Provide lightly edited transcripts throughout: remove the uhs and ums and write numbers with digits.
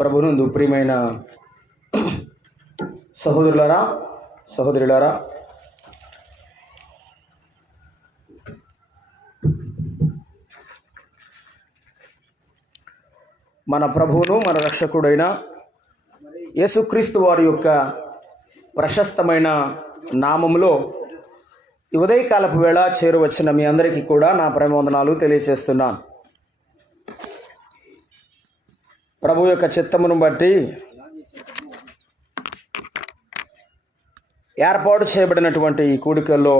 ప్రభునందు ప్రియమైన సహోదరులారా, సహోదరులారా, మన ప్రభువును మన రక్షకుడైన యేసుక్రీస్తు వారి యొక్క ప్రశస్తమైన నామములో ఈ ఉదయకాలపు వేళ చేరువచ్చిన మీ అందరికీ కూడా నా ప్రేమవందనాలు తెలియచేస్తున్నాను. ప్రభు యొక్క చిత్తమును బట్టి ఏర్పాటు చేయబడినటువంటి ఈ కూడికల్లో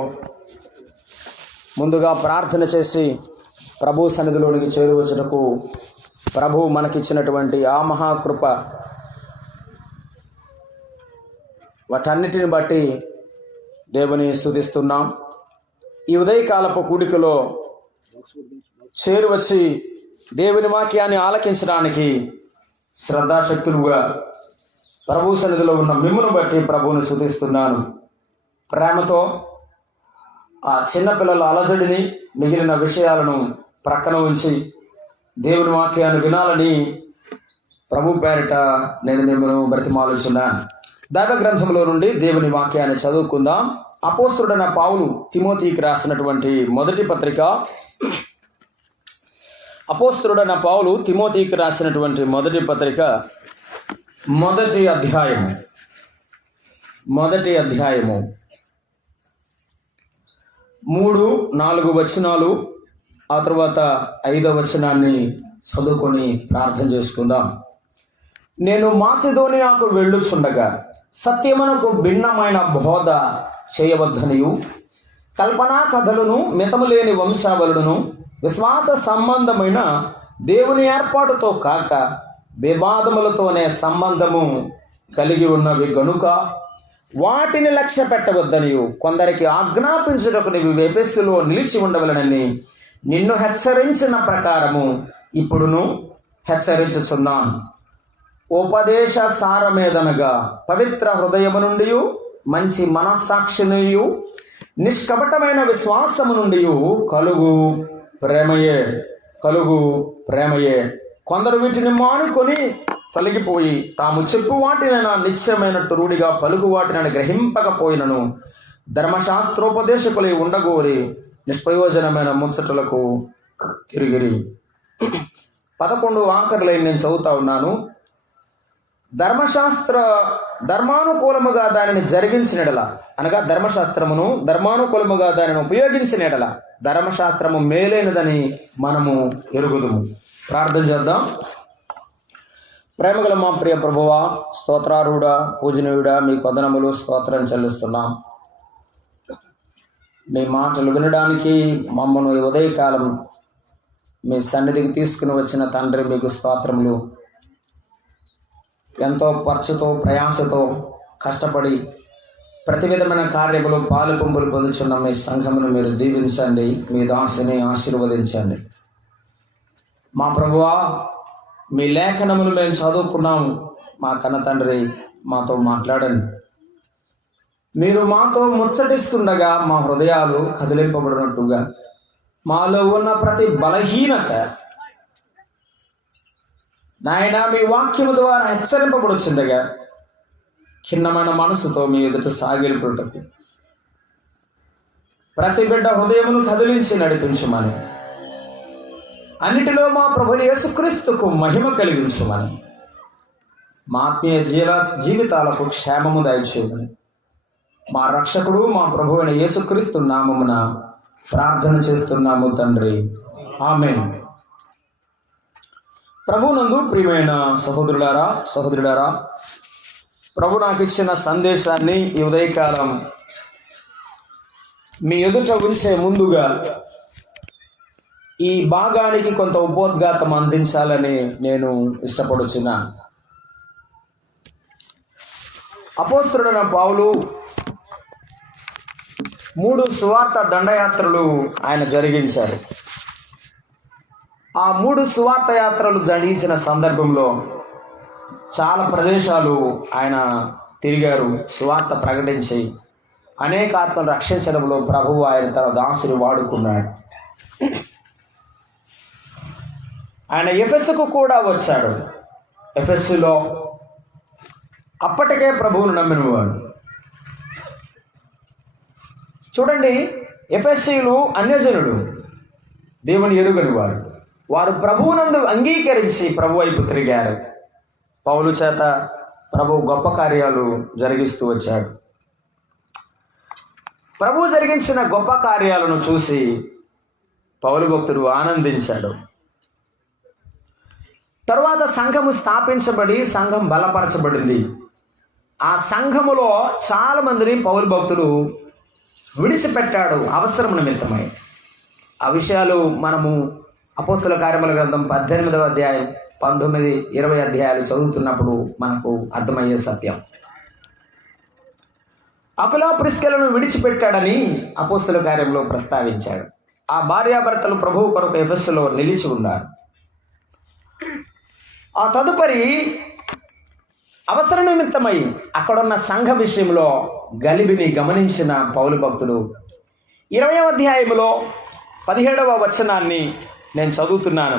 ముందుగా ప్రార్థన చేసి ప్రభు సన్నిధిలోనికి చేరువచ్చుటకు ప్రభు మనకిచ్చినటువంటి ఆ మహాకృప వాటన్నిటిని బట్టి దేవుని స్తుతిస్తున్నాం. ఈ ఉదయకాలపు కూడికలో చేరువచ్చి దేవుని వాక్యాన్ని ఆలకించడానికి శ్రద్ధాశక్తులుగా ప్రభు సన్నిధిలో ఉన్న మిమ్మును బట్టి ప్రభువుని స్తుతిస్తున్నాను. ప్రేమతో ఆ చిన్నపిల్లల అలజడిని, మిగిలిన విషయాలను ప్రక్కన ఉంచి దేవుని వాక్యాన్ని వినాలని ప్రభు పేరిట నేను మిమ్మల్ని బ్రతిమాలుచున్నాను. దైవ గ్రంథంలో నుండి దేవుని వాక్యాన్ని చదువుకుందాం. అపోస్తలుడైన పౌలు తిమోతికి రాసినటువంటి మొదటి పత్రిక, అపోస్తలుడైన పౌలు తిమోతికి రాసినటువంటి మొదటి పత్రిక మొదటి అధ్యాయము 3-4 వచనాలు, ఆ తర్వాత 5వ వచనాన్ని చదువుకొని ప్రార్థన చేసుకుందాం. నేను మాసిదోనియాకు వెళ్ళుచుండగా సత్యమునకు భిన్నమైన బోధ చేయవద్దనియు, కల్పనా కథలను, మితము లేని వంశావళులను, విశ్వాస సంబంధమైన దేవుని ఏర్పాటుతో కాక వివాదములతోనే సంబంధము కలిగి ఉన్నవి గనుక వాటిని లక్ష్య పెట్టవద్దనియు, కొందరికి ఆజ్ఞాపించుటకు నీవు ఎఫెసులో నిలిచి ఉండవలనని నిన్ను హెచ్చరించిన ప్రకారము ఇప్పుడును హెచ్చరించుచున్నాను. ఉపదేశ సారమేదనగా పవిత్ర హృదయము నుండి, మంచి మనస్సాక్షినియు, నిష్కపటమైన విశ్వాసము నుండి కలుగు ప్రేమయే. కొందరు వీటిని మానుకొని తొలగిపోయి తాము చెప్పు వాటినైనా నిశ్చయమైనట్టు రూఢిగా పలుకు వాటిని గ్రహింపకపోయినను ధర్మశాస్త్రోపదేశకులై ఉండగోరి నిష్ప్రయోజనమైన ముచ్చటలకు తిరిగిరి. 11 ఆఖరులై నేను చదువుతా ఉన్నాను. ధర్మానుకూలముగా దానిని జరిగించినడల, అనగా ధర్మశాస్త్రమును ధర్మానుకూలముగా దానిని ఉపయోగించినడల ధర్మశాస్త్రము మేలైనదని మనము ఎరుగుదుము. ప్రార్థన చేద్దాం. ప్రేమగల మా ప్రియ ప్రభువా, స్తోత్రారుడా, పూజనీయుడా, మీకు వందనములు, స్తోత్రం చెల్లిస్తున్నాం. మీ మాటలు వినడానికి మమ్మను ఈ ఉదయకాలం మీ సన్నిధికి తీసుకుని వచ్చిన తండ్రి, మీకు స్తోత్రములు. ఎంతో ఖర్చుతో, ప్రయాసతో కష్టపడి ప్రతి విధమైన కార్యములు పాలు పంపులు పొందుచున్న మీ సంఘమును మీరు దీవించండి, మీ దాసుని ఆశీర్వదించండి. మా ప్రభువా, మీ లేఖనములు మేము చదువుకున్నాము. మా కన్న తండ్రి, మాతో మాట్లాడండి. మీరు మాతో ముచ్చటిస్తుండగా మా హృదయాలు కదిలింపబడినట్టుగా, మాలో ఉన్న ప్రతి బలహీనత నాయన మీ వాక్యము ద్వారా హెచ్చరింపబడుచుండగా ఖిన్నమైన మనసుతో మీ ఎదుట సాగిలిపుటకు ప్రతి బిడ్డ హృదయమును కదిలించి నడిపించుమని, అన్నిటిలో మా ప్రభువు యేసుక్రీస్తుకు మహిమ కలిగించుమని, మా ఆత్మీయ జీవితాలకు క్షేమము దయచేయమని మా రక్షకుడు మా ప్రభువు అయిన యేసుక్రీస్తు నామమున ప్రార్థన చేస్తున్నాము తండ్రి, ఆమేన్. ప్రభునందు ప్రియమైన సహోదరులారా, ప్రభు నాకు ఇచ్చిన సందేశాన్ని ఈ ఉదయకాలం మీ ఎదుట ఉంచే ముందుగా ఈ భాగానికి కొంత ఉపోద్ఘాతం అందించాలని నేను ఇష్టపడుచున్నాను. అపోస్తలుడైన పౌలు 3 సువార్త దండయాత్రలు ఆయన జరిగించారు. ఆ 3 సువార్త యాత్రలు జరిగించిన సందర్భంలో చాలా ప్రదేశాలు ఆయన తిరిగారు. సువార్త ప్రకటించి అనేక ఆత్మలు రక్షించడంలో ప్రభువు ఆయన తన దాసుని వాడుకున్నాడు. ఆయన ఎఫెసుకు కూడా వచ్చాడు. ఎఫెస్సులో అప్పటికే ప్రభువును నమ్మినవాడు. చూడండి, ఎఫెసీయులు అన్యజనుడు, దేవుని ఎరుగని వారు. వారు ప్రభువునందు అంగీకరించి ప్రభు వైపు తిరిగారు. పౌలు చేత ప్రభు గొప్ప కార్యాలు జరిగిస్తూ వచ్చాడు. ప్రభు జరిగించిన గొప్ప కార్యాలను చూసి పౌలు భక్తుడు ఆనందించాడు. తరువాత సంఘము స్థాపించబడి సంఘం బలపరచబడింది. ఆ సంఘములో చాలా మందిని పౌలు భక్తుడు విడిచిపెట్టాడు అవసరం నిమిత్తమై. ఆ విషయాలు మనము అపోస్తల కార్యముల గ్రంథం 18వ అధ్యాయం 19, 20 అధ్యాయాలు చదువుతున్నప్పుడు మనకు అర్థమయ్యే సత్యం. అకులా ప్రిస్కెలను విడిచిపెట్టాడని అపోస్తల కార్యంలో ప్రస్తావించాడు. ఆ భార్యాభర్తలు ప్రభువు కొరకు ఎఫెసులో నిలిచి ఉన్నారు. ఆ తదుపరి అవసర నిమిత్తమై అక్కడున్న సంఘ విషయంలో గలిబిని గమనించిన పౌలు భక్తుడు 20వ అధ్యాయములో 17వ వచనాన్ని నేను చదువుతున్నాను.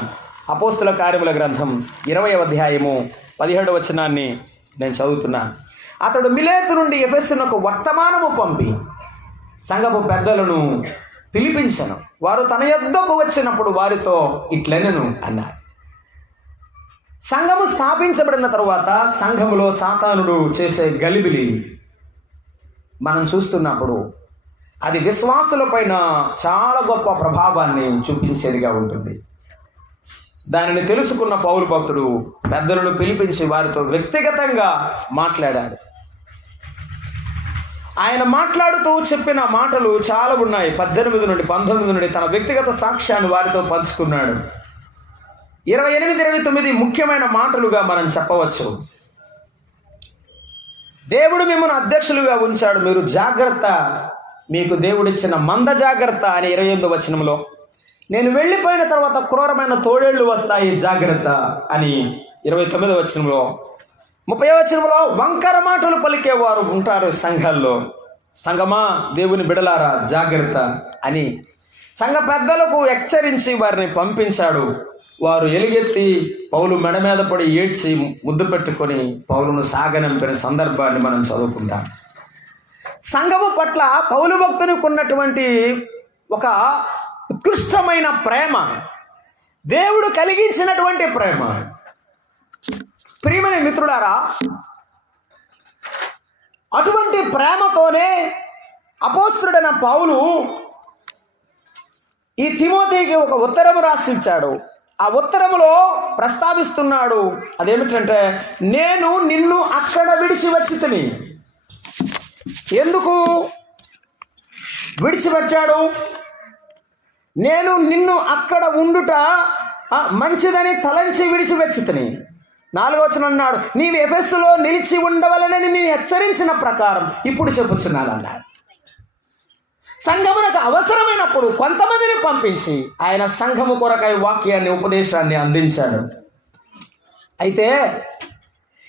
అపోస్తల కార్యముల గ్రంథం 20వ అధ్యాయము 17వ వచనాన్ని నేను చదువుతున్నాను. అతడు మిలేతు నుండి ఎఫెసునకు వర్తమానము పంపి సంఘపు పెద్దలను పిలిపించను. వారు తన యొద్దకు వచ్చినప్పుడు వారితో ఇట్లెనను అన్నాడు. సంఘము స్థాపించబడిన తరువాత సంఘములో సాతానుడు చేసే గలిబిలి మనం చూస్తున్నప్పుడు అది విశ్వాసులపైన చాలా గొప్ప ప్రభావాన్ని చూపించేదిగా ఉంటుంది. దానిని తెలుసుకున్న పౌలు భక్తుడు పెద్దలను పిలిపించి వారితో వ్యక్తిగతంగా మాట్లాడాడు. ఆయన మాట్లాడుతూ చెప్పిన మాటలు చాలా ఉన్నాయి. 18 నుండి 19 నుండి తన వ్యక్తిగత సాక్ష్యాన్ని వారితో పంచుకున్నాడు. 28, 29 ముఖ్యమైన మాటలుగా మనం చెప్పవచ్చు. దేవుడు మిమ్మల్ని అధ్యక్షులుగా ఉంచాడు, మీరు జాగ్రత్త, మీకు దేవుడిచ్చిన మంద జాగ్రత్త అని 28వ వచనంలో, నేను వెళ్ళిపోయిన తర్వాత క్రూరమైన తోడేళ్లు వస్తాయి జాగ్రత్త అని 29వ వచనంలో, 30వ వచనంలో వంకర మాటలు పలికేవారు ఉంటారు సంఘాల్లో, సంఘమా దేవుని బిడలారా జాగ్రత్త అని సంఘ పెద్దలకు హెచ్చరించి వారిని పంపించాడు. వారు ఎలుగెత్తి పౌలు మెడ మీద పడి ఏడ్చి ముద్దు పెట్టుకొని పౌలును సాగనంపిన సందర్భాన్ని మనం చదువుకుంటాం. సంఘము పట్ల పౌలు భక్తునికి ఉన్నటువంటి ఒక ఉత్కృష్టమైన ప్రేమ, దేవుడు కలిగించినటువంటి ప్రేమ. ప్రియమైన మిత్రులారా, అటువంటి ప్రేమతోనే అపోస్తలుడైన పౌలు ఈ తిమోతికి ఒక ఉత్తరము రాసిచ్చాడు. ఆ ఉత్తరములో ప్రస్తావిస్తున్నాడు, అదేమిటంటే, నేను నిన్ను అక్కడ విడిచి వచ్చితిని. ఎందుకు విడిచిపెట్టాడు? నేను నిన్ను అక్కడ ఉండుట మంచిదని తలంచి విడిచిపెచ్చితిని. 4వ వచనం అన్నాడు, నీవు ఎఫెసులో నిలిచి ఉండవలనని నేను హెచ్చరించిన ప్రకారం ఇప్పుడు చెప్పుచున్నాను అన్నాడు. సంఘమునకు అవసరమైనప్పుడు కొంతమందిని పంపించి ఆయన సంఘము కొరకై వాక్యాన్ని, ఉపదేశాన్ని అందించాడు. అయితే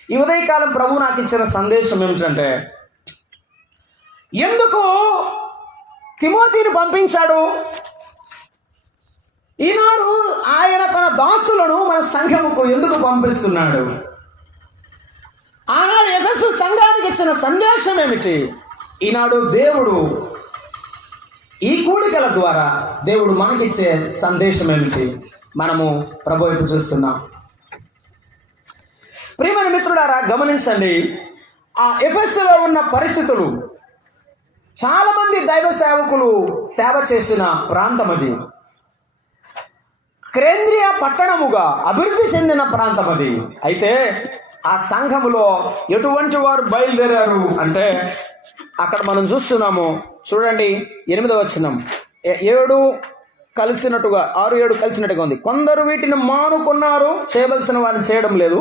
ఈ ఉదయకాలం ప్రభు నాకు ఇచ్చిన సందేశం ఏమిటంటే, ఎందుకు తిమోతిని పంపించాడు? ఈనాడు ఆయన తన దాసులను మన సంఘముకు ఎందుకు పంపిస్తున్నాడు? ఆనాడు ఎఫెసు సంఘానికి ఇచ్చిన సందేశం ఏమిటి? ఈనాడు దేవుడు ఈ కూడికల ద్వారా దేవుడు మనకిచ్చే సందేశం ఏమిటి? మనము ప్రభు వైపు చూస్తున్నాం. ప్రియమైన మిత్రులారా, గమనించండి, ఆ ఎఫెసులో ఉన్న పరిస్థితులు, చాలా మంది దైవ సేవకులు సేవ చేసిన ప్రాంతం అది. కేంద్రీయ పట్టణముగా అభివృద్ధి చెందిన ప్రాంతం అది. అయితే ఆ సంఘములో ఎటువంటి వారు బయలుదేరారు అంటే, అక్కడ మనం చూస్తున్నాము. చూడండి, 8వ వచనం, 7 కలిసినట్టుగా 6, 7 కలిసినట్టుగా ఉంది. కొందరు వీటిని మానుకున్నారు, చేయవలసిన వారిని చేయడం లేదు.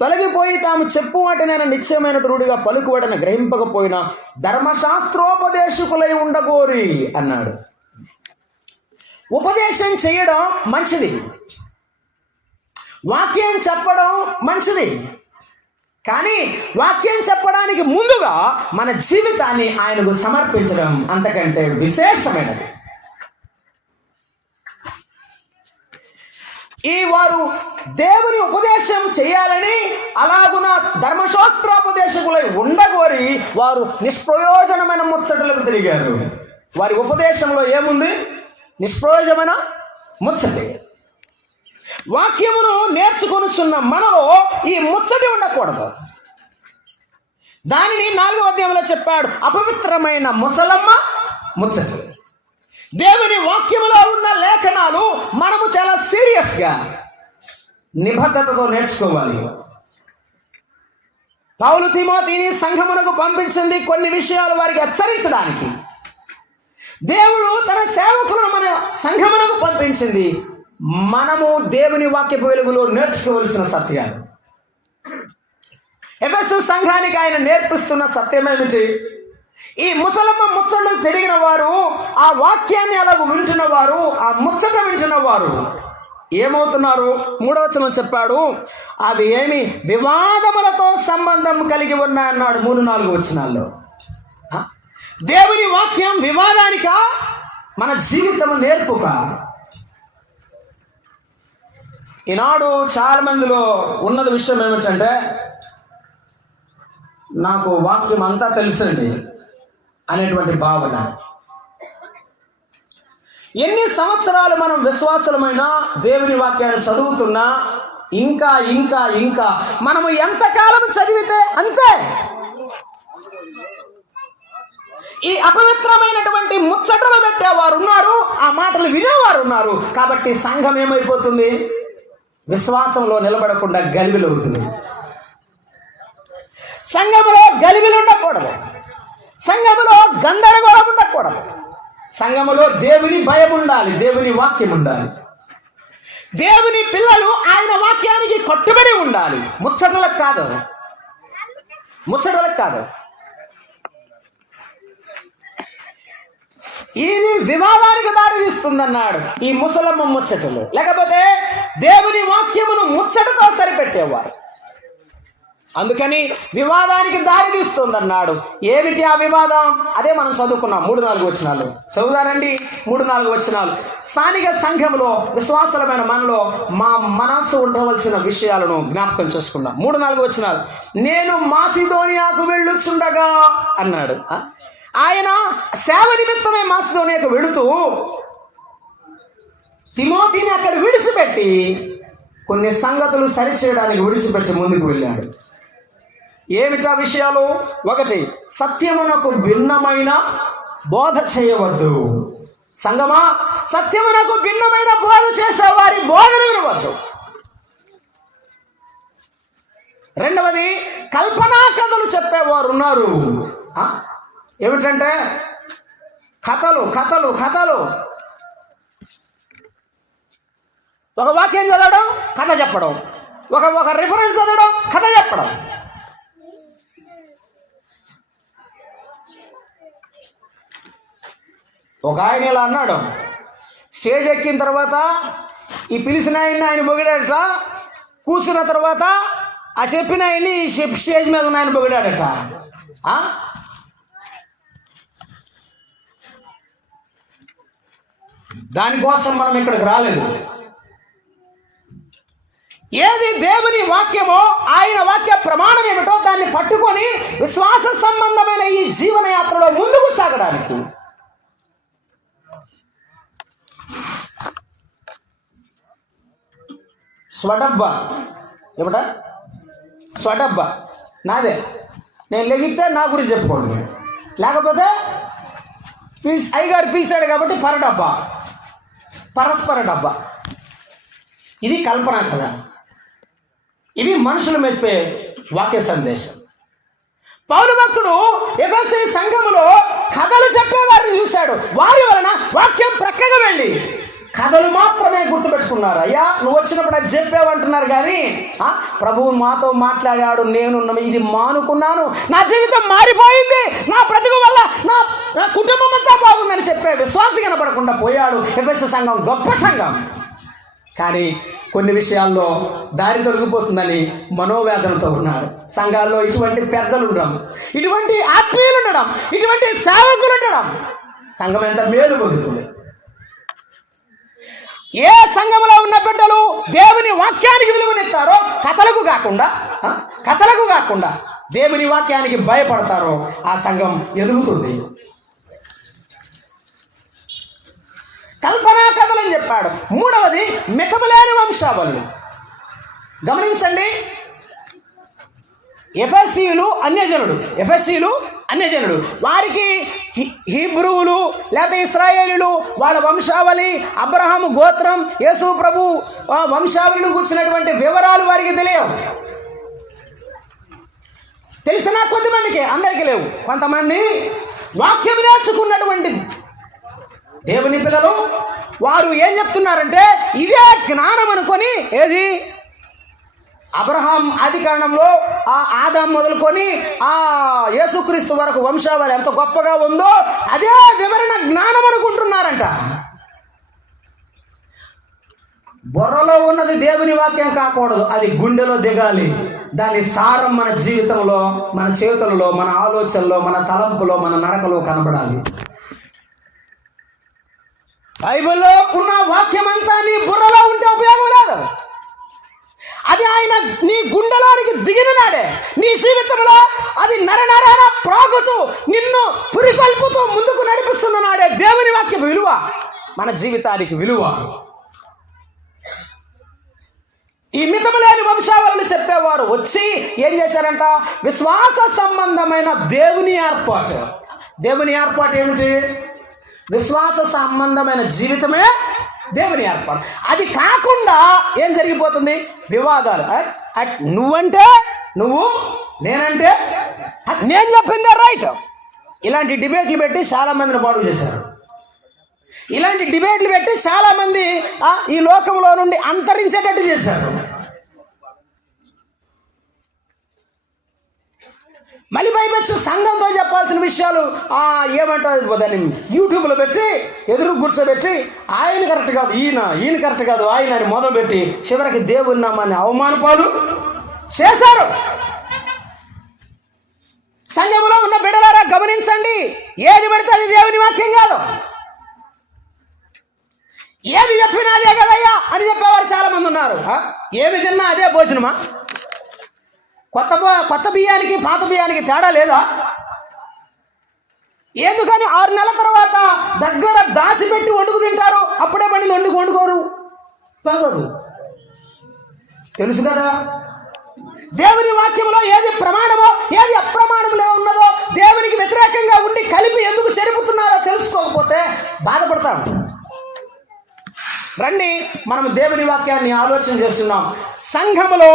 తొలగిపోయి తాము చెప్పు వాటినైనా నిశ్చయమైన రూఢిగా పలుకువాడని గ్రహింపకపోయినా ధర్మశాస్త్రోపదేశకులై ఉండగోరి అన్నాడు. ఉపదేశం చేయడం మంచిది, వాక్యం చెప్పడం మంచిది, కానీ వాక్యం చెప్పడానికి ముందుగా మన జీవితాన్ని ఆయనకు సమర్పించడం అంతకంటే విశేషమైనది. వారు దేవుని ఉపదేశం చేయాలని అలాగున ధర్మశాస్త్రోపదేశకులై ఉండగోరి వారు నిష్ప్రయోజనమైన ముచ్చటలకు తిరిగారు. వారి ఉపదేశంలో ఏముంది? నిష్ప్రయోజనమైన ముచ్చటి. వాక్యమును నేర్చుకొనుచున్న మనలో ఈ ముచ్చటి ఉండకూడదు. దానిని 4వ అధ్యాయంలో చెప్పాడు, అపవిత్రమైన ముసలమ్మ ముచ్చటి. దేవుని వాక్యములో ఉన్న లేఖనాలు మనము చాలా సీరియస్గా నిబద్ధతతో నేర్చుకోవాలి. పౌలు తిమోతిని సంఘమునకు పంపించింది కొన్ని విషయాలు వారికి హెచ్చరించడానికి. దేవుడు తన సేవకులను మన సంఘమునకు పంపించింది మనము దేవుని వాక్యపు వెలుగులో నేర్చుకోవలసిన సత్యాలు. ఎఫెసు సంఘానికి ఆయన నేర్పిస్తున్న సత్యమేమిటి? ఈ ముసలమ్మ ముచ్చట్లు తిరిగిన వారు, ఆ వాక్యాన్ని అలాగ వింటున్న వారు, ఆ ముచ్చట వింటున్న వారు ఏమవుతున్నారు? 3వ వచనం చెప్పాడు, అవి ఏమి వివాదములతో సంబంధం కలిగి ఉన్నాయన్నాడు 3-4 వచనాల్లో. దేవుని వాక్యం వివాదానికా, మన జీవితం నేర్పుకా? ఈనాడు చాలా మందిలో ఉన్నది విషయం ఏమిటంటే, నాకు వాక్యం అంతా తెలుసండి అనేటువంటి భావన. ఎన్ని సంవత్సరాలు మనం విశ్వాసమైన దేవుని వాక్యాన్ని చదువుతున్నా ఇంకా ఇంకా ఇంకా మనము ఎంతకాలం చదివితే అంతే. ఈ అపవిత్రమైనటువంటి ముచ్చటలు పెట్టేవారు ఉన్నారు, ఆ మాటలు వినేవారు ఉన్నారు. కాబట్టి సంఘం ఏమైపోతుంది? విశ్వాసంలో నిలబడకుండా గలిబిలవుతుంది. సంఘములో గలిబిలు ఉండకూడదు, సంఘములో గందరగోళం ఉండకూడదు. సంఘములో దేవుని భయం ఉండాలి, దేవుని వాక్యం ఉండాలి. దేవుని పిల్లలు ఆయన వాక్యానికి కట్టుబడి ఉండాలి, ముచ్చటలకు కాదు, ముచ్చటలకు కాదు. ఇది వివాదానికి దారితీస్తుందన్నాడు ఈ ముసలమ్మ ముచ్చటలు. లేకపోతే దేవుని వాక్యమును ముచ్చటతో సరిపెట్టేవారు. అందుకని వివాదానికి దారి తీస్తుందన్నాడు. ఏమిటి ఆ వివాదం? అదే మనం చదువుకున్నాం 3-4 వచనాలు. చదువుదానండి 3-4 వచనాలు. స్థానిక సంఘంలో విశ్వాసమైన మనలో మా మనస్సు ఉండవలసిన విషయాలను జ్ఞాపకం చేసుకున్నాం. 3-4 వచనాలు. నేను మాసిదోనియాకు వెళ్ళుచుండగా అన్నాడు. ఆయన సేవ నిమిత్తమే మాసిదోనియాకు వెళుతూ తిమోతిని అక్కడ విడిచిపెట్టి కొన్ని సంగతులు సరిచేయడానికి విడిచిపెట్టి ముందుకు వెళ్ళాడు. ఏమిటా విషయాలు? 1, సత్యమునకు భిన్నమైన బోధ చేయవద్దు. సంగమా, సత్యమునకు భిన్నమైన బోధ చేసేవారి బోధన వినవద్దు. 2, కల్పనా కథలు చెప్పేవారు ఉన్నారు. ఏమిటంటే కథలు కథలు కథలు. ఒక వాక్యం చదవడం, కథ చెప్పడం, ఒక రిఫరెన్స్ చదవడం, కథ చెప్పడం. ఒక ఆయన ఇలా అన్నాడు, స్టేజ్ ఎక్కిన తర్వాత ఈ పిలిచిన ఆయన పొగిడాడట, కూర్చున్న తర్వాత ఆ చెప్పిన ఆయన్ని స్టేజ్ మీద ఉన్న ఆయన పొగిడాడట. దానికోసం మనం ఇక్కడికి రాలేదు. ఏది దేవుని వాక్యమో, ఆయన వాక్య ప్రమాణం ఏమిటో దాన్ని పట్టుకొని విశ్వాస సంబంధమైన ఈ జీవన యాత్రలో ముందుకు సాగడానికి. స్వడబ్బా ఏమిటా? స్వడబ్బా నాదే, నేను లెగితే నా గురించి చెప్పుకోండి, లేకపోతే అయ్యగారు పీసాడు కాబట్టి పరడబ్బా, పరస్పర డబ్బా. ఇది కల్పన కదా. ఇవి మనుషులు మెప్పే వాక్య సందేశం. పౌలు భక్తుడు ఎఫెసీ సంఘములో కథలు చెప్పేవారిని చూశాడు. వారి వలన వాక్యం ప్రక్కగా వెళ్ళి కథలు మాత్రమే గుర్తుపెట్టుకున్నారు. అయ్యా నువ్వు వచ్చినప్పుడు అది చెప్పావంటున్నారు, కానీ ప్రభువు మాతో మాట్లాడాడు, నేను ఇది మానుకున్నాను, నా జీవితం మారిపోయింది, నా బ్రతుకు వల్ల నా కుటుంబం అంతా బాగుందని చెప్పే విశ్వాసి కనపడకుండా పోయాడు. ఎఫెసీ సంఘం గొప్ప సంఘం, కానీ కొన్ని విషయాల్లో దారి దొరికిపోతుందని మనోవేదనతో ఉన్నాడు. సంఘాల్లో ఇటువంటి పెద్దలు ఉండడం, ఇటువంటి ఆత్మీయులు ఉండడం, ఇటువంటి సేవకులు ఉండడం సంఘం ఎంత మేలు పొందుతుంది. ఏ సంఘంలో ఉన్న బిడ్డలు దేవుని వాక్యానికి విలువనిస్తారో, కథలకు కాకుండా దేవుని వాక్యానికి భయపడతారో ఆ సంఘం ఎదుగుతుంది. కల్పనా కథలని చెప్పాడు. మూడవది మితములేని వంశావళులు. గమనించండి, ఎఫెసీయులు అన్యజనుడు, వారికి హీబ్రూవులు లేకపోతే ఇశ్రాయేలీలు వాళ్ళ వంశావళి, అబ్రహాము గోత్రం, యేసు ప్రభు వంశావళిని కూర్చున్నటువంటి వివరాలు వారికి తెలియవు. తెలిసినా కొద్దిమందికి, అందరికీ లేవు. కొంతమంది వాక్యం నేర్చుకున్నటువంటి దేవుని పిల్లలు వారు ఏం చెప్తున్నారంటే ఇదే జ్ఞానం అనుకొని, ఏది అబ్రహాం ఆది కాండంలో ఆ ఆదాం మొదలుకొని ఆ యేసుక్రీస్తు వరకు వంశావళి ఎంత గొప్పగా ఉందో అదే వివరణ జ్ఞానం అనుకుంటున్నారంట. బుర్రలో ఉన్నది దేవుని వాక్యం కాకూడదు, అది గుండెలో దిగాలి. దాని సారం మన జీవితంలో, మన చేతులలో, మన ఆలోచనలో, మన తలంపులో, మన నడకలో కనబడాలి. బైబిల్లో ఉన్న వాక్యం అంతా నీ బుర్రలో ఉంటే ఉపయోగం లేదు. అది ఆయన నీ గుండెలోనికి దిగిన నాడే నీ జీవితంలో అది నరనరాన ప్రాగుతూ నిన్ను పురికొల్పుతూ ముందుకు నడిపిస్తున్న నాడే దేవుని వాక్యం విలువ, మన జీవితానికి విలువ. ఈ మితములేని వంశావళిని చెప్పేవారు వచ్చి ఏం చేశారంట? విశ్వాస సంబంధమైన దేవుని ఏర్పాటు ఏమిటి? విశ్వాస సంబంధమైన జీవితమే దేవుని ఏర్పాటు. అది కాకుండా ఏం జరిగిపోతుంది? వివాదాలు. నువ్వంటే నువ్వు, నేనంటే నేను చెప్పిందే రైట్. ఇలాంటి డిబేట్లు పెట్టి చాలా మందిని బాగు చేశారు. ఇలాంటి డిబేట్లు పెట్టి చాలా మంది ఈ లోకంలో నుండి అంతరించేటట్టు చేశారు. మళ్ళీ పైపెచ్చు సంఘంతో చెప్పాల్సిన విషయాలు ఏమంటారు దాన్ని యూట్యూబ్లో పెట్టి ఎదురు కూర్చోబెట్టి ఆయన కరెక్ట్ కాదు, ఈయన కరెక్ట్ కాదు, ఆయన అని మొదలుపెట్టి చివరికి దేవుని నామాన్ని అవమానపాలు చేశారు. సంఘంలో ఉన్న బిడ్డలారా గమనించండి, ఏది పెడితే అది దేవుని వాక్యం కాదు. ఏది చెప్పినా అదే కదయ్యా అని చెప్పేవారు చాలా మంది ఉన్నారు. ఏమి తిన్నా అదే భోజనమా? కొత్త బియ్యానికి పాత బియ్యానికి తేడా లేదా? ఎందుకని 6 నెలల తర్వాత దగ్గర దాచిపెట్టి వండుకు తింటారు, అప్పుడే పండి వండుకోరు, బాగోదు. తెలుసు కదా, దేవుని వాక్యంలో ఏది ప్రమాణమో ఏది అప్రమాణంలో ఉన్నదో దేవునికి వ్యతిరేకంగా ఉండి కలిపి ఎందుకు చెరుపుతున్నారో తెలుసుకోకపోతే బాధపడతాం. రండి, మనం దేవుని వాక్యాన్ని ఆలోచన చేస్తున్నాం. సంఘములో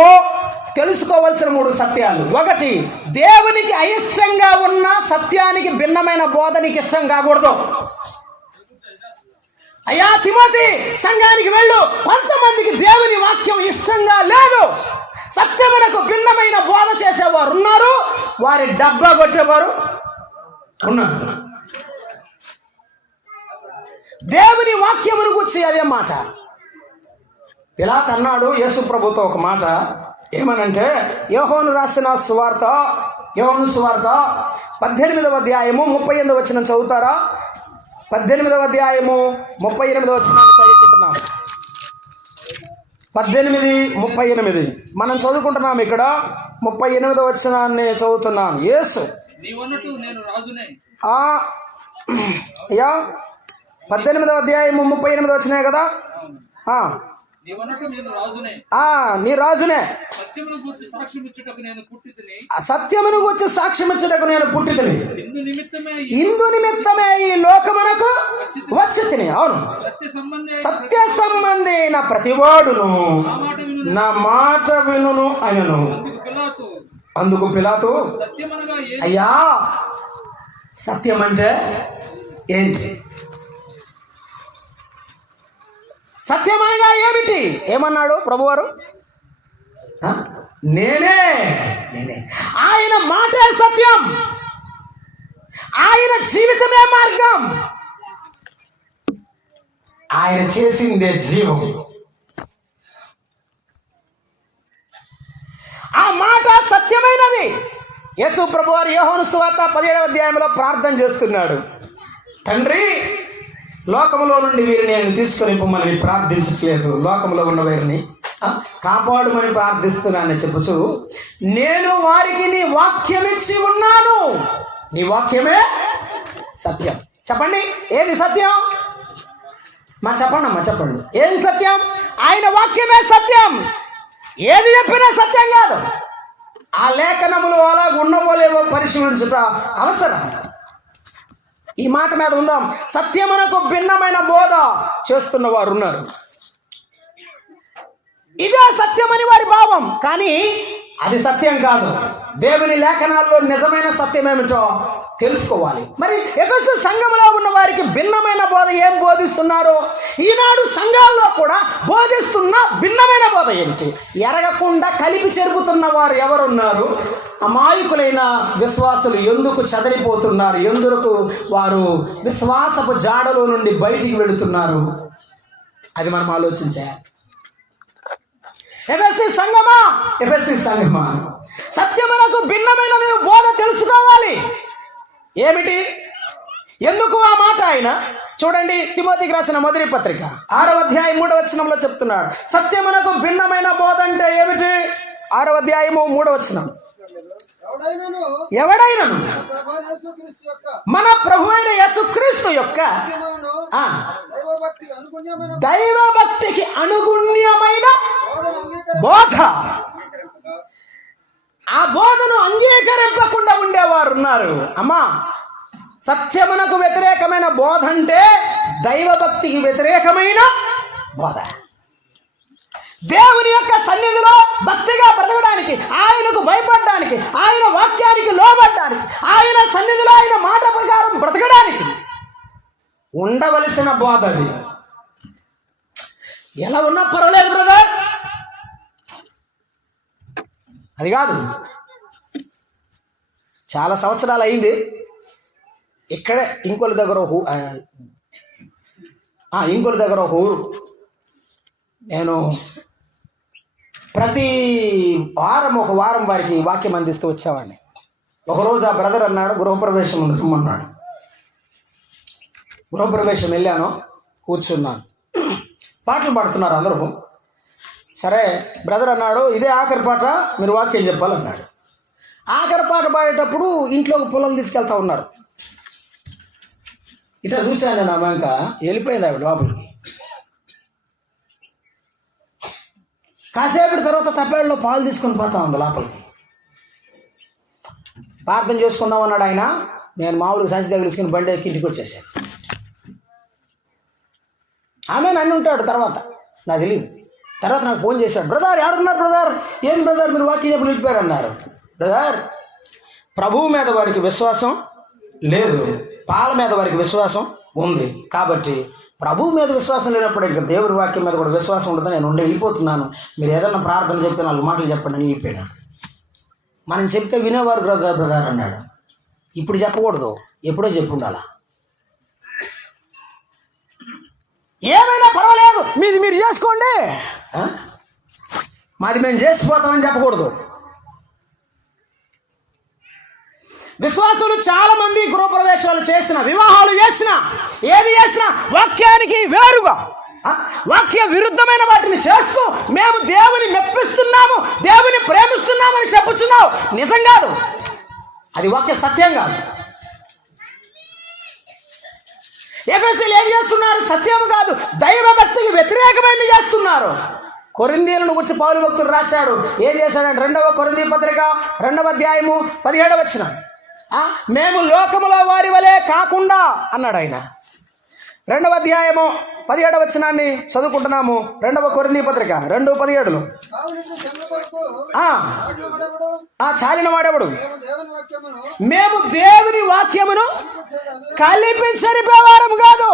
తెలుసుకోవలసిన 3 సత్యాలు. 1, దేవునికి అయిష్టంగా ఉన్న సత్యానికి భిన్నమైన బోధ నీకు ఇష్టం కాకూడదు. అయ్యా తిమోతి, సంఘానికి వెళ్ళు, కొంతమందికి దేవుని వాక్యం ఇష్టంగా లేదు, సత్యమునకు భిన్నమైన బోధ చేసేవారు ఉన్నారు, వారి డబ్బా కొట్టేవారు ఉన్నారు. దేవుని వాక్యమును గురించి అదే మాట. పిలాతు అన్నాడు యేసు ప్రభుతో ఒక మాట, ఏమనంటే యోహాను రాసిన సువార్త 18వ అధ్యాయము 38వ వచనం చదువుతారా? 18వ అధ్యాయము 38వ వచనాన్ని చదువుకుంటున్నాం. 18:38 మనం చదువుకుంటున్నాం. ఇక్కడ 38వ వచనాన్ని చదువుతున్నాను. యేసు 18వ అధ్యాయము 38వ వచనే కదా. నీ రాజునే, సత్యమును గూర్చి సాక్ష్యమిచ్చుటకు నేను పుట్టితిని, ఇందు నిమిత్తమే ఈ లోకమునకు వచ్చి తిని. అవును, సత్య సంబంధి అయిన ప్రతివాడును నా మాట వినును అనను. అందుకు పిలాతు, అయ్యా సత్యం అంటే ఏంటి? సత్యమనగా ఏమిటి? ఏమన్నాడు ప్రభువారు? నేనే. ఆయన మాటే సత్యం, ఆయన జీవితమే మార్గం, ఆయన చేసిందే జీవం. ఆ మాట సత్యమైనది. యేసు ప్రభువారు యోహాను సువార్త 17వ అధ్యాయంలో ప్రార్థన చేస్తున్నాడు, తండ్రి లోకములో నుండి వీరిని నేను తీసుకొని పొమ్మని ప్రార్థించట్లేదు, లోకములో ఉన్న వీరిని కాపాడుమని ప్రార్థిస్తున్నానని చెప్పుచు, నేను వారికి నీ వాక్యం ఇచ్చి ఉన్నాను, నీ వాక్యమే సత్యం. చెప్పండి, ఏది సత్యం? చెప్పండి అమ్మా, చెప్పండి, ఏది సత్యం? ఆయన వాక్యమే సత్యం. ఏది చెప్పినా సత్యం కాదు. ఆ లేఖనములు అలా ఉన్నవో లేవో పరిశీలించుట అవసరం. ఈ మాట మీద ఉందాం. సత్యమునకు భిన్నమైన బోధ చేస్తున్న వారు ఉన్నారు. ఇదే సత్యమని వారి భావం, కానీ అది సత్యం కాదు. దేవుని లేఖనాల్లో నిజమైన సత్యం ఏమిటో తెలుసుకోవాలి. మరి ఎఫెసు సంఘంలో ఉన్న వారికి భిన్నమైన బోధ ఏం బోధిస్తున్నారు? ఈనాడు సంఘాల్లో కూడా బోధిస్తున్న భిన్నమైన బోధ ఏమిటి? ఎరగకుండా కలిపి చెరుపుతున్న వారు ఎవరున్నారు? అమాయకులైన విశ్వాసులు ఎందుకు చెదరిపోతున్నారు? ఎందుకు వారు విశ్వాసపు జాడలో నుండి బయటికి వెళుతున్నారు? అది మనం ఆలోచించాలి. ఎఫెసీ సంఘమా, సత్యమునకు భిన్నమైన బోధ తెలుసుకోవాలి. ఏమిటి? ఎందుకు ఆ మాట ఆయన? చూడండి, తిమోతికి రాసిన మొదటి పత్రిక 6వ అధ్యాయం 3వ వచనంలో చెప్తున్నాడు. సత్యమునకు భిన్నమైన బోధ అంటే ఏమిటి? 6వ అధ్యాయము 3వ వచనం. ఎవడైనను మన ప్రభువైన యేసుక్రీస్తు యొక్క దైవభక్తికి అనుగుణ్యమైన బోధ, ఆ బోధను అంగీకరింపకుండా ఉండేవారు ఉన్నారు. అమ్మా, సత్యమునకు వ్యతిరేకమైన బోధ అంటే దైవభక్తికి వ్యతిరేకమైన బోధ. దేవుని యొక్క సన్నిధిలో భక్తిగా బ్రతకడానికి, ఆయనకు భయపడడానికి, ఆయన వాక్యానికి లోబడడానికి, ఆయన సన్నిధిలో ఆయన మాట ప్రకారం బ్రతకడానికి ఉండవలసిన బోధ అది. ఎలా ఉన్నా పర్వాలేదు బ్రదర్, అది కాదు. చాలా సంవత్సరాలు అయింది, ఇక్కడే ఇంకోళ్ళ దగ్గర ఒక ఊరు. నేను ప్రతి వారం ఒక వారం వారికి వాక్యం అందిస్తూ వచ్చేవాడిని. ఒకరోజు ఆ బ్రదర్ అన్నాడు, గృహప్రవేశం ఉండమన్నాడు. గృహప్రవేశం వెళ్ళాను, కూర్చున్నాను. పాటలు పాడుతున్నారు అందరూ. సరే, బ్రదర్ అన్నాడు, ఇదే ఆఖరి పాట, మీరు వాక్యం చెప్పాలన్నాడు. ఆఖరి పాట పాడేటప్పుడు ఇంట్లోకి పొలం తీసుకెళ్తా ఉన్నారు. ఇట్లా చూశాను నేను. అమ్మ ఇంకా వెళ్ళిపోయింది ఆవిడ లోపలికి. కాసేపటి తర్వాత తప్పేళ్ళలో పాలు తీసుకొని పోతా ఉంది లోపలికి. ప్రార్థన చేసుకుందాం అన్నాడు ఆయన. నేను మామూలుగా సంచి దగ్గర తీసుకుని బండి ఎక్కి ఇంటికి వచ్చేసాను. ఆమె నన్ను ఉంటాడు తర్వాత, నాకు తెలియదు. తర్వాత నాకు ఫోన్ చేశాడు, బ్రదర్ ఎవరున్నారు బ్రదర్? ఏం బ్రదర్ మీరు వాక్యం చెప్పి వెళ్ళిపోయారు అన్నారు. బ్రదర్, ప్రభువు మీద వారికి విశ్వాసం లేదు, పాల మీద వారికి విశ్వాసం ఉంది. కాబట్టి ప్రభువు మీద విశ్వాసం లేనప్పుడు ఇంకా దేవుడి వాక్యం మీద కూడా విశ్వాసం ఉండదని నేను వెళ్ళిపోతున్నాను. మీరు ఏదైనా ప్రార్థన చెప్పి 4 మాటలు చెప్పండి అని చెప్పాను. మనం చెప్తే వినేవారు బ్రదర్ అన్నాడు. ఇప్పుడు చెప్పకూడదు, ఎప్పుడో చెప్పుండాలా. ఏమైనా పర్వాలేదు, మీది మీరు చేసుకోండి, మాది మేము చేసిపోతామని చెప్పకూడదు. విశ్వాసులు చాలా మంది గృహప్రవేశాలు చేసిన, వివాహాలు చేసిన, ఏది చేసినా వాక్యానికి వేరుగా వాక్య విరుద్ధమైన వాటిని చేస్తూ మేము దేవుని మెప్పిస్తున్నాము, దేవుని ప్రేమిస్తున్నామని చెప్పుచున్నావు. నిజం కాదు, అది వాక్య సత్యం కాదు. ఎఫెసీయులు ఏం చేస్తున్నారు? సత్యము కాదు, దైవభక్తికి వ్యతిరేకమైనది చేస్తున్నారు. కొరింథీయులను గురించి పౌలు భక్తుడు రాశాడు. ఏం చేశాడంటే 2వ కొరింథీ పత్రిక 2వ అధ్యాయము 17వ వచనం, మేము లోకములో వారి వలె కాకుండా అన్నాడు ఆయన. 2వ అధ్యాయము 17వ వచనాన్ని చదువుకుంటున్నాము. 2వ కొరింథీ పత్రిక 2:17. చాలిన వాడెవడు? మేము దేవుని వాక్యమును కలిపి సరిపోవారము కాదు.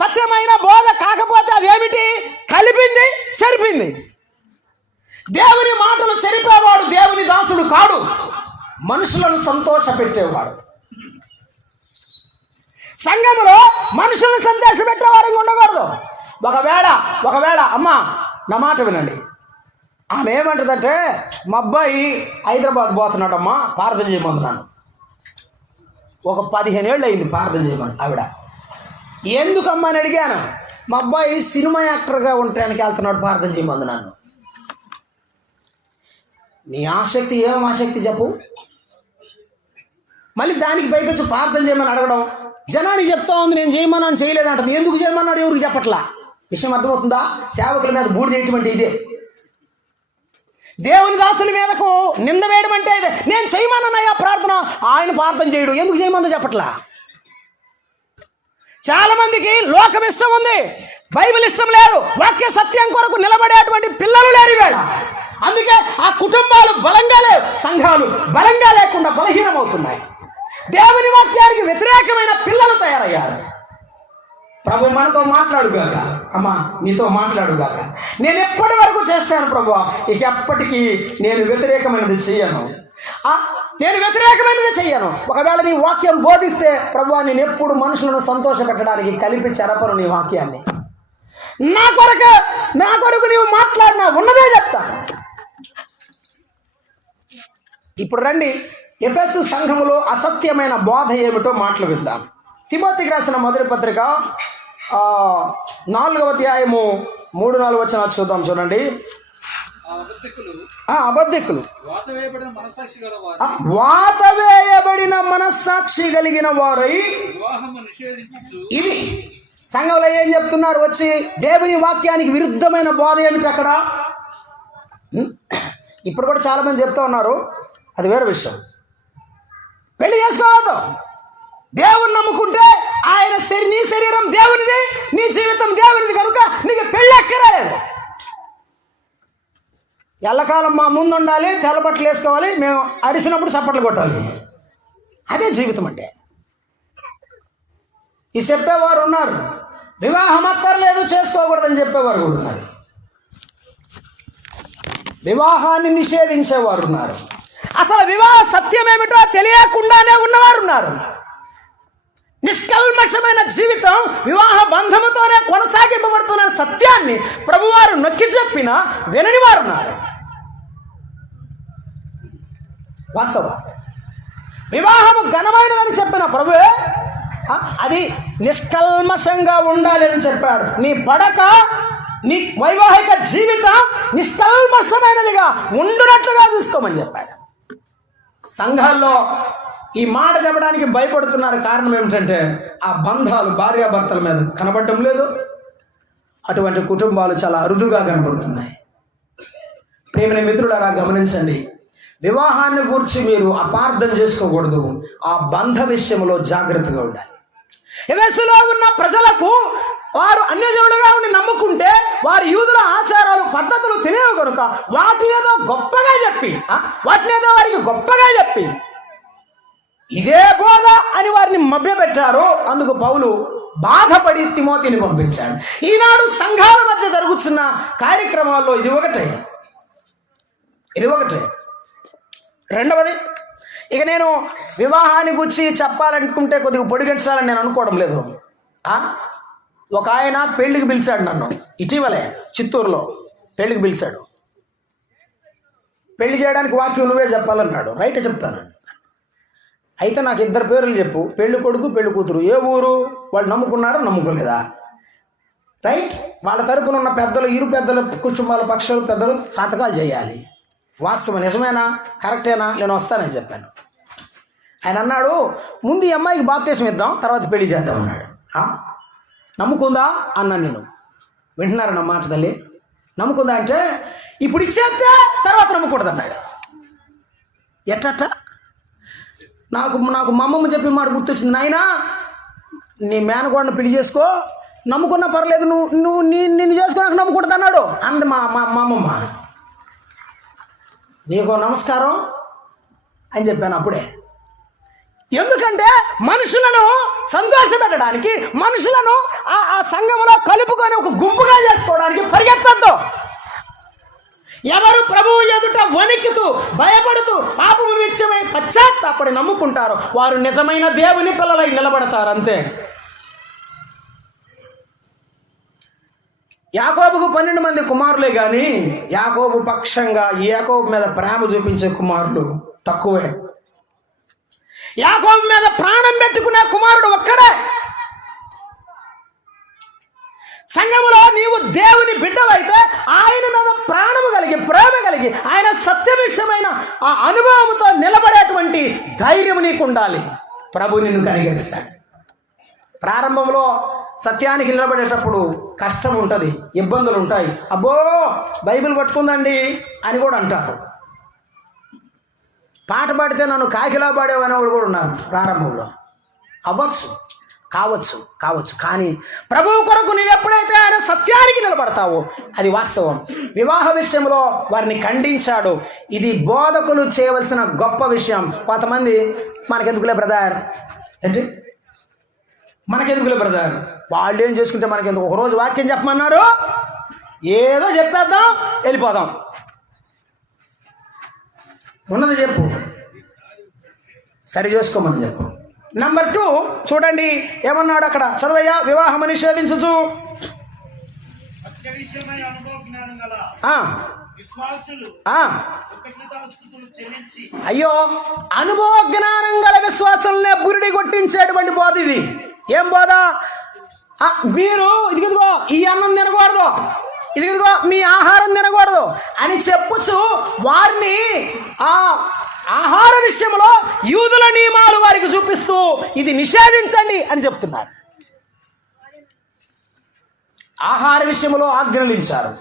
సత్యమైన బోధ కాకపోతే అదేమిటి? కలిపింది, సరిపింది. దేవుని మాటలు చెరిపేవాడు దేవుని దాసుడు కాడు, మనుషులను సంతోష పెట్టేవాడు. సంఘములో మనుషులను సంతోష పెట్టేవారంగా ఉండకూడదు. ఒకవేళ అమ్మ నా మాట వినండి, ఆమె ఏమంటుందంటే, మా అబ్బాయి హైదరాబాద్ పోతున్నాడమ్మా, ప్రార్థన చేయమంటున్నాను. ఒక 15 ఏళ్ళు అయింది ప్రార్థన చేయమని. ఆవిడ ఎందుకమ్మా అని అడిగాను. మా అబ్బాయి సినిమా యాక్టర్గా ఉండటానికి వెళ్తున్నాడు, ప్రార్థన చేయమంది నన్ను. నీ ఆసక్తి ఏం ఆసక్తి చెప్పు. మళ్ళీ దానికి పైకొచ్చి ప్రార్థన చేయమని అడగడం. జనానికి చెప్తా ఉంది నేను చేయమన్నాను, చేయలేదంటది. ఎందుకు చేయమన్నాడు ఎవరికి చెప్పట్లా. విషయం అర్థమవుతుందా? సేవకుల మీద బూడి చేయటం అంటే ఇదే. దేవుని దాసుల మీదకు నింద వేయడం అంటే ఇదే. నేను చేయమన్నానయ్యా ప్రార్థన, ఆయన ప్రార్థన చేయడు. ఎందుకు చేయమందో చెప్పట్లా. చాలా మందికి లోకం ఇష్టం ఉంది, బైబిల్ ఇష్టం లేదు. వాక్య సత్యం కొరకు నిలబడేటువంటి పిల్లలు లేరు వేళ. అందుకే ఆ కుటుంబాలు బలంగా లేవు, సంఘాలు బలంగా లేకుండా బలహీనమవుతున్నాయి. దేవుని వాక్యానికి వ్యతిరేకమైన పిల్లలు తయారయ్యారు. ప్రభు మనతో మాట్లాడుగాక, అమ్మా నీతో మాట్లాడుగాక. నేను ఎప్పటి వరకు చేశాను ప్రభు, ఇక ఎప్పటికీ నేను వ్యతిరేకమైనది చెయ్యను. నేను వ్యతిరేకమైనది చెయ్యను. ఒకవేళ నీ వాక్యం బోధిస్తే ప్రభు, నేను ఎప్పుడు మనుషులను సంతోష పెట్టడానికి కలిపి చెరపను నీ వాక్యాన్ని. నా కొరకు నీవు మాట్లాడినా ఉన్నదే చెప్తాను. ఇప్పుడు రండి, ఎఫెసు సంఘములో అసత్యమైన బోధ ఏమిటో మాటలు విద్దాం. తిమోతికి రాసిన మొదటి పత్రిక 4వ అధ్యాయము 3-4 వచనాలు చూద్దాం. చూడండి. అబద్ధికులు వాత వేయబడిన మనస్సాక్షి కలిగిన వారై, ఇది సంఘంలో ఏం చెప్తున్నారు? వచ్చి దేవుని వాక్యానికి విరుద్ధమైన బోధ ఏమిటి అక్కడ? ఇప్పుడు కూడా చాలా మంది చెప్తా ఉన్నారు, అది వేరే విషయం. పెళ్లి చేసుకోవద్దు, దేవుని నమ్ముకుంటే ఆయన నీ శరీరం దేవునిది, నీ జీవితం దేవునిది, కనుక నీకు పెళ్ళి ఎక్కలేదు. ఎల్లకాలం మా ముందు ఉండాలి, తెల్లబట్టలు వేసుకోవాలి, మేము అరిసినప్పుడు చప్పట్లు కొట్టాలి. అదే జీవితం అంటే. ఈ చెప్పేవారు ఉన్నారు, వివాహం అక్కర్లేదు చేసుకోకూడదని చెప్పేవారు కూడా ఉన్నారు, వివాహాన్ని నిషేధించేవారు ఉన్నారు, అసలు వివాహ సత్యం ఏమిటో తెలియకుండానే ఉన్నవారు ఉన్నారు. నిష్కల్మషమైన జీవితం వివాహ బంధముతోనే కొనసాగింపబడుతున్న సత్యాన్ని ప్రభువారు నొక్కి చెప్పిన వినని వారు ఉన్నారు. వాస్తవం, వివాహము ఘనమైనదని చెప్పిన ప్రభువే అది నిష్కల్మషంగా ఉండాలి అని చెప్పాడు. నీ పడక, నీ వైవాహిక జీవితం నిష్కల్మషమైనదిగా ఉండునట్లుగా చూసుకోమని చెప్పాడు. సంఘాల్లో ఈ మాట చెప్పడానికి భయపడుతున్నారు. కారణం ఏమిటంటే ఆ బంధాలు భార్యాభర్తల మీద కనబడటం లేదు. అటువంటి కుటుంబాలు చాలా అరుదుగా కనబడుతున్నాయి. ప్రియమైన మిత్రులారా, గమనించండి, వివాహాన్ని గురించి మీరు అపార్థం చేసుకోకూడదు. ఆ బంధ విషయంలో జాగ్రత్తగా ఉండాలి. ఎఫెసులో ఉన్న ప్రజలకు వారు అన్యజనులుగా ఉండి నమ్ముకుంటే వారి యూదుల ఆచారాలు పద్ధతులు తెలియవు కనుక వాటినేదో గొప్పగా చెప్పి ఇదే బోధ అని వారిని మభ్యపెట్టారు. అందుకు పౌలు బాధపడి తిమోతిని పంపించాడు. ఈనాడు సంఘాల మధ్య జరుగుతున్న కార్యక్రమాల్లో ఇది ఒకటే. రెండవది, ఇక నేను వివాహాన్ని గురించి చెప్పాలనుకుంటే కొద్దిగా పొడిగించాలని నేను అనుకోవడం లేదు. ఒక ఆయన పెళ్లికి పిలిచాడు నన్ను, ఇటీవలే చిత్తూరులో పెళ్లికి పిలిచాడు. పెళ్లి చేయడానికి వాక్యం నువ్వే చెప్పాలన్నాడు. రైట్, చెప్తాను. అయితే నాకు 2 పేర్లు చెప్పు, పెళ్లి కొడుకు పెళ్లి కూతురు. ఏ ఊరు? వాళ్ళు నమ్ముకున్నారా నమ్ముకోలేదా? రైట్. వాళ్ళ తరపున ఉన్న పెద్దలు, ఇరు పెద్దల కుటుంబాల పక్షాలు పెద్దలు సంతకాలు చేయాలి. వాస్తవం నిజమేనా, కరెక్టేనా? నేను వస్తానని చెప్పాను. ఆయన అన్నాడు, ముందు ఈ అమ్మాయికి బాప్తీసం ఇద్దాం, తర్వాత పెళ్లి చేద్దాం అన్నాడు. నమ్ముకుందా అన్నాను నేను. వింటున్నారా నా మాట తల్లి? నమ్ముకుందా అంటే ఇప్పుడు ఇచ్చేస్తే తర్వాత నమ్మకూడదు అన్నాడు. ఎట్ట? నాకు మా అమ్మమ్మ చెప్పి మాట గుర్తొచ్చింది. నాయనా, నీ మేనగోడను పెళ్లి చేసుకో, నమ్ముకున్నా పర్లేదు, నువ్వు నిన్ను చేసుకోడానికి నమ్ముకుంటుంది అన్నాడు. అంది మా అమ్మమ్మ. నీకో నమస్కారం అని చెప్పాను అప్పుడే. ఎందుకంటే మనుషులను సంతోషపెట్టడానికి, మనుషులను ఆ సంఘంలో కలుపుకొని ఒక గుంపుగా చేసుకోవడానికి పరిగెత్తద్దు. ఎవరు ప్రభువు ఎదుట వణికితూ భయపడుతూ పాపము విచ్చమై పశ్చాత్తాపడి నమ్ముకుంటారో వారు నిజమైన దేవుని పిల్లలై నిలబడతారు. అంతే. యాకోబుకు 12 మంది కుమారులే కానీ యాకోబు పక్షంగా యాకోబు మీద ప్రేమ చూపించే కుమారులు తక్కువే. యాకోబు మీద ప్రాణం పెట్టుకునే కుమారుడు ఒక్కడే. సంఘములో నీవు దేవుని బిడ్డవైతే ఆయన మీద ప్రాణము కలిగి ప్రేమ కలిగి ఆయన సత్యవిషయమైన ఆ అనుభవంతో నిలబడేటువంటి ధైర్యం నీకు ఉండాలి. ప్రభు నిన్ను కనికరిస్తాడు. ప్రారంభంలో సత్యానికి నిలబడేటప్పుడు కష్టం ఉంటుంది, ఇబ్బందులు ఉంటాయి. అబ్బో బైబిల్ పట్టుకుందండి అని కూడా అంటారు. పాట పాడితే నన్ను కాకిలా పాడేవనే వాళ్ళు కూడా ఉన్నారు ప్రారంభంలో. కావచ్చు కానీ ప్రభువు కొరకు నువ్వు ఎప్పుడైతే ఆయన సత్యానికి నిలబడతావో అది వాస్తవం. వివాహ విషయంలో వారిని ఖండించాడు. ఇది బోధకులు చేయవలసిన గొప్ప విషయం. కొంతమంది మనకెందుకులే బ్రదర్ వాళ్ళు ఏం చేసుకుంటే మనకెందుకు, ఒకరోజు వాక్యం చెప్పమన్నారు, ఏదో చెప్పేద్దాం వెళ్ళిపోదాం. ఉన్నది చెప్పు, సరి చేసుకోమని చెప్పు. నంబర్ 2 చూడండి ఏమన్నాడు అక్కడ, చదవయ్యా. వివాహం నిషేధించు. అయ్యో, అనుభవ జ్ఞానం గల విశ్వాసులనే బురిడి కొట్టించేటువంటి బోధ ఇది. ఏం బోధ? మీరు ఇదిగో ఈ అన్నం తినకూడదు, ఇదిగో మీ ఆహారం తినకూడదు అని చెప్పుచు వారిని ఆహార విషయంలో యూదుల నియమాలు వారికి చూపిస్తూ ఇది నిషేధించండి అని చెప్తున్నారు. ఆహార విషయంలో ఆజ్ఞలు ఇచ్చారు,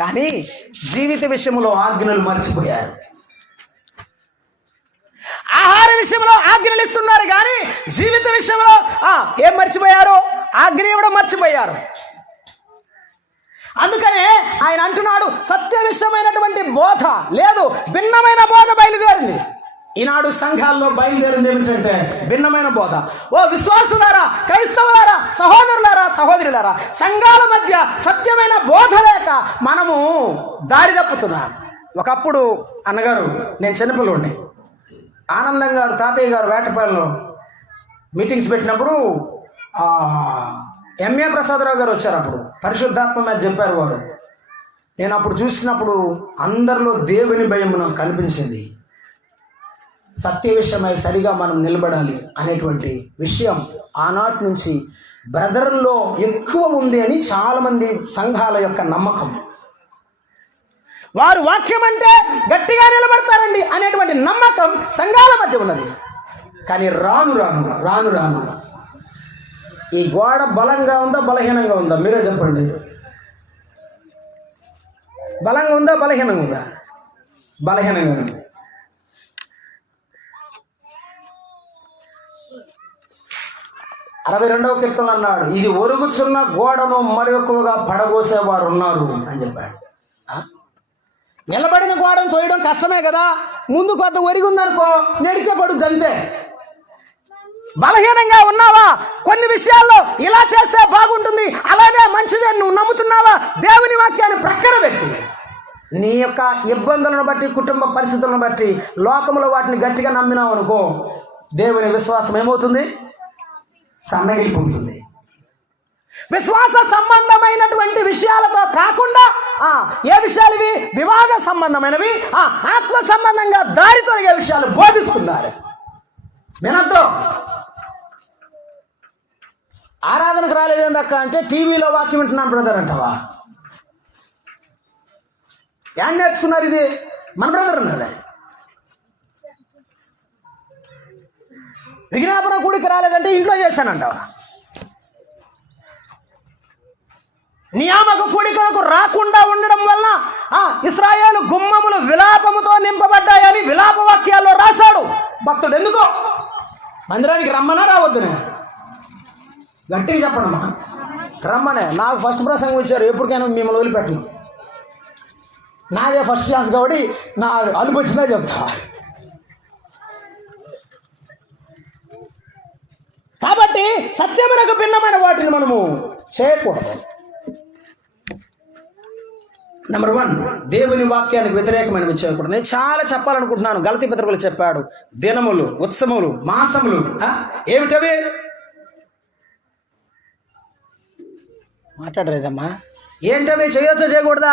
కానీ జీవిత విషయంలో ఆజ్ఞలు మర్చిపోయారు. ఆహార విషయంలో ఆజ్ఞలు ఇస్తున్నారు కానీ జీవిత విషయంలో ఏం మర్చిపోయారు? ఆజ్ఞ ఇవ్వడం మర్చిపోయారు. అందుకనే ఆయన అంటున్నాడు, సత్య విషయమైనటువంటి బోధ లేదు, భిన్నమైన బోధ బయలుదేరింది. ఈనాడు సంఘాల్లో బయలుదేరింది ఏమిటంటే భిన్నమైన బోధ. ఓ విశ్వాసులారా, క్రైస్తవులారా, సహోదరులారా, సహోదరులారా, సంఘాల మధ్య సత్యమైన బోధ లేక మనము దారి తప్పుతున్నాం. ఒకప్పుడు అన్నగారు, నేను చిన్నపిల్లండి, ఆనందం గారు తాతయ్య గారు వేటపాలెంలో మీటింగ్స్ పెట్టినప్పుడు ఎంఏ ప్రసాదరావు గారు వచ్చారు. అప్పుడు పరిశుద్ధాత్మ మీద చెప్పారు వారు. నేను అప్పుడు చూసినప్పుడు అందరిలో దేవుని భయం నాకు కనిపించింది. సత్య విషయమై సరిగా మనం నిలబడాలి అనేటువంటి విషయం ఆనాటి నుంచి బ్రదర్లో ఎక్కువ ఉంది అని చాలామంది సంఘాల యొక్క నమ్మకం. వారు వాక్యం అంటే గట్టిగా నిలబడతారండి అనేటువంటి నమ్మకం సంఘాల మధ్య ఉన్నది. కానీ రాను రాను ఈ గోడ బలంగా ఉందా బలహీనంగా ఉందా? మీరే చెప్పండి. బలంగా ఉందా బలహీనంగా ఉందా? బలహీనంగా ఉంది. అరవై 62వ కీర్తనలో అన్నాడు, ఇది ఒరుగుచున్న గోడను మరి ఎక్కువగా పడగోసేవారు ఉన్నారు అని చెప్పాడు. నిలబడిన గోడను తోయడం కష్టమే కదా, ముందు కొంత ఒరిగిందనుకో నెడితే పడుద్ది అంతే. బలహీనంగా ఉన్నావా? కొన్ని విషయాల్లో ఇలా చేస్తే బాగుంటుంది, అలాగే మంచిదే నువ్వు నమ్ముతున్నావా? దేవుని వాక్యాన్ని ప్రక్కన పెట్టి నీ యొక్క ఇబ్బందులను బట్టి, కుటుంబ పరిస్థితులను బట్టి లోకంలో వాటిని గట్టిగా నమ్మినావు అనుకో, దేవుని విశ్వాసం ఏమవుతుంది? సన్నగిలిపోతుంది. విశ్వాస సంబంధమైనటువంటి విషయాలతో కాకుండా ఏ విషయాలు ఇవి? వివాద సంబంధమైనవి, ఆత్మ సంబంధంగా దారి తొలగే విషయాలు బోధిస్తున్నారు. వినద్దు. ఆరాధనకు రాలేదేందక్క అంటే టీవీలో వాక్యం వింటున్నాను బ్రదర్ అంటావా? ఏం నేర్చుకున్నారు? ఇది మన బ్రదర్ ఉన్నదే. విజ్ఞాపన కూడికి రాలేదంటే ఇంట్లో చేశానంటావా? నియామక కూడికలకు రాకుండా ఉండడం వల్ల ఇశ్రాయేలు గుమ్మములు విలాపముతో నింపబడ్డాయని విలాప వాక్యాల్లో రాశాడు భక్తుడు. ఎందుకో మందిరానికి రమ్మనా రావద్దునే? గట్టిగా చెప్పడమ్మా, రమ్మనే. నాకు ఫస్ట్ ప్రసంగం ఇచ్చారు, ఎప్పటికైనా మిమ్మల్ని వదిలిపెట్టను. నాదే ఫస్ట్ ఛాన్స్ కాబట్టి నా అలుపు వచ్చిందే చెప్తా. కాబట్టి సత్యమునకు భిన్నమైన వాటిని మనము చేయకూడదు. నెంబర్ 1, దేవుని వాక్యానికి వ్యతిరేకమైన చేయకూడదు. నేను చాలా చెప్పాలనుకుంటున్నాను. గలతీ పత్రికలో చెప్పాడు, దినములు, ఉత్సవములు, మాసములు ఏమిటవి? మాట్లాడలేదమ్మా. ఏంటవి? చేయొచ్చా చేయకూడదా?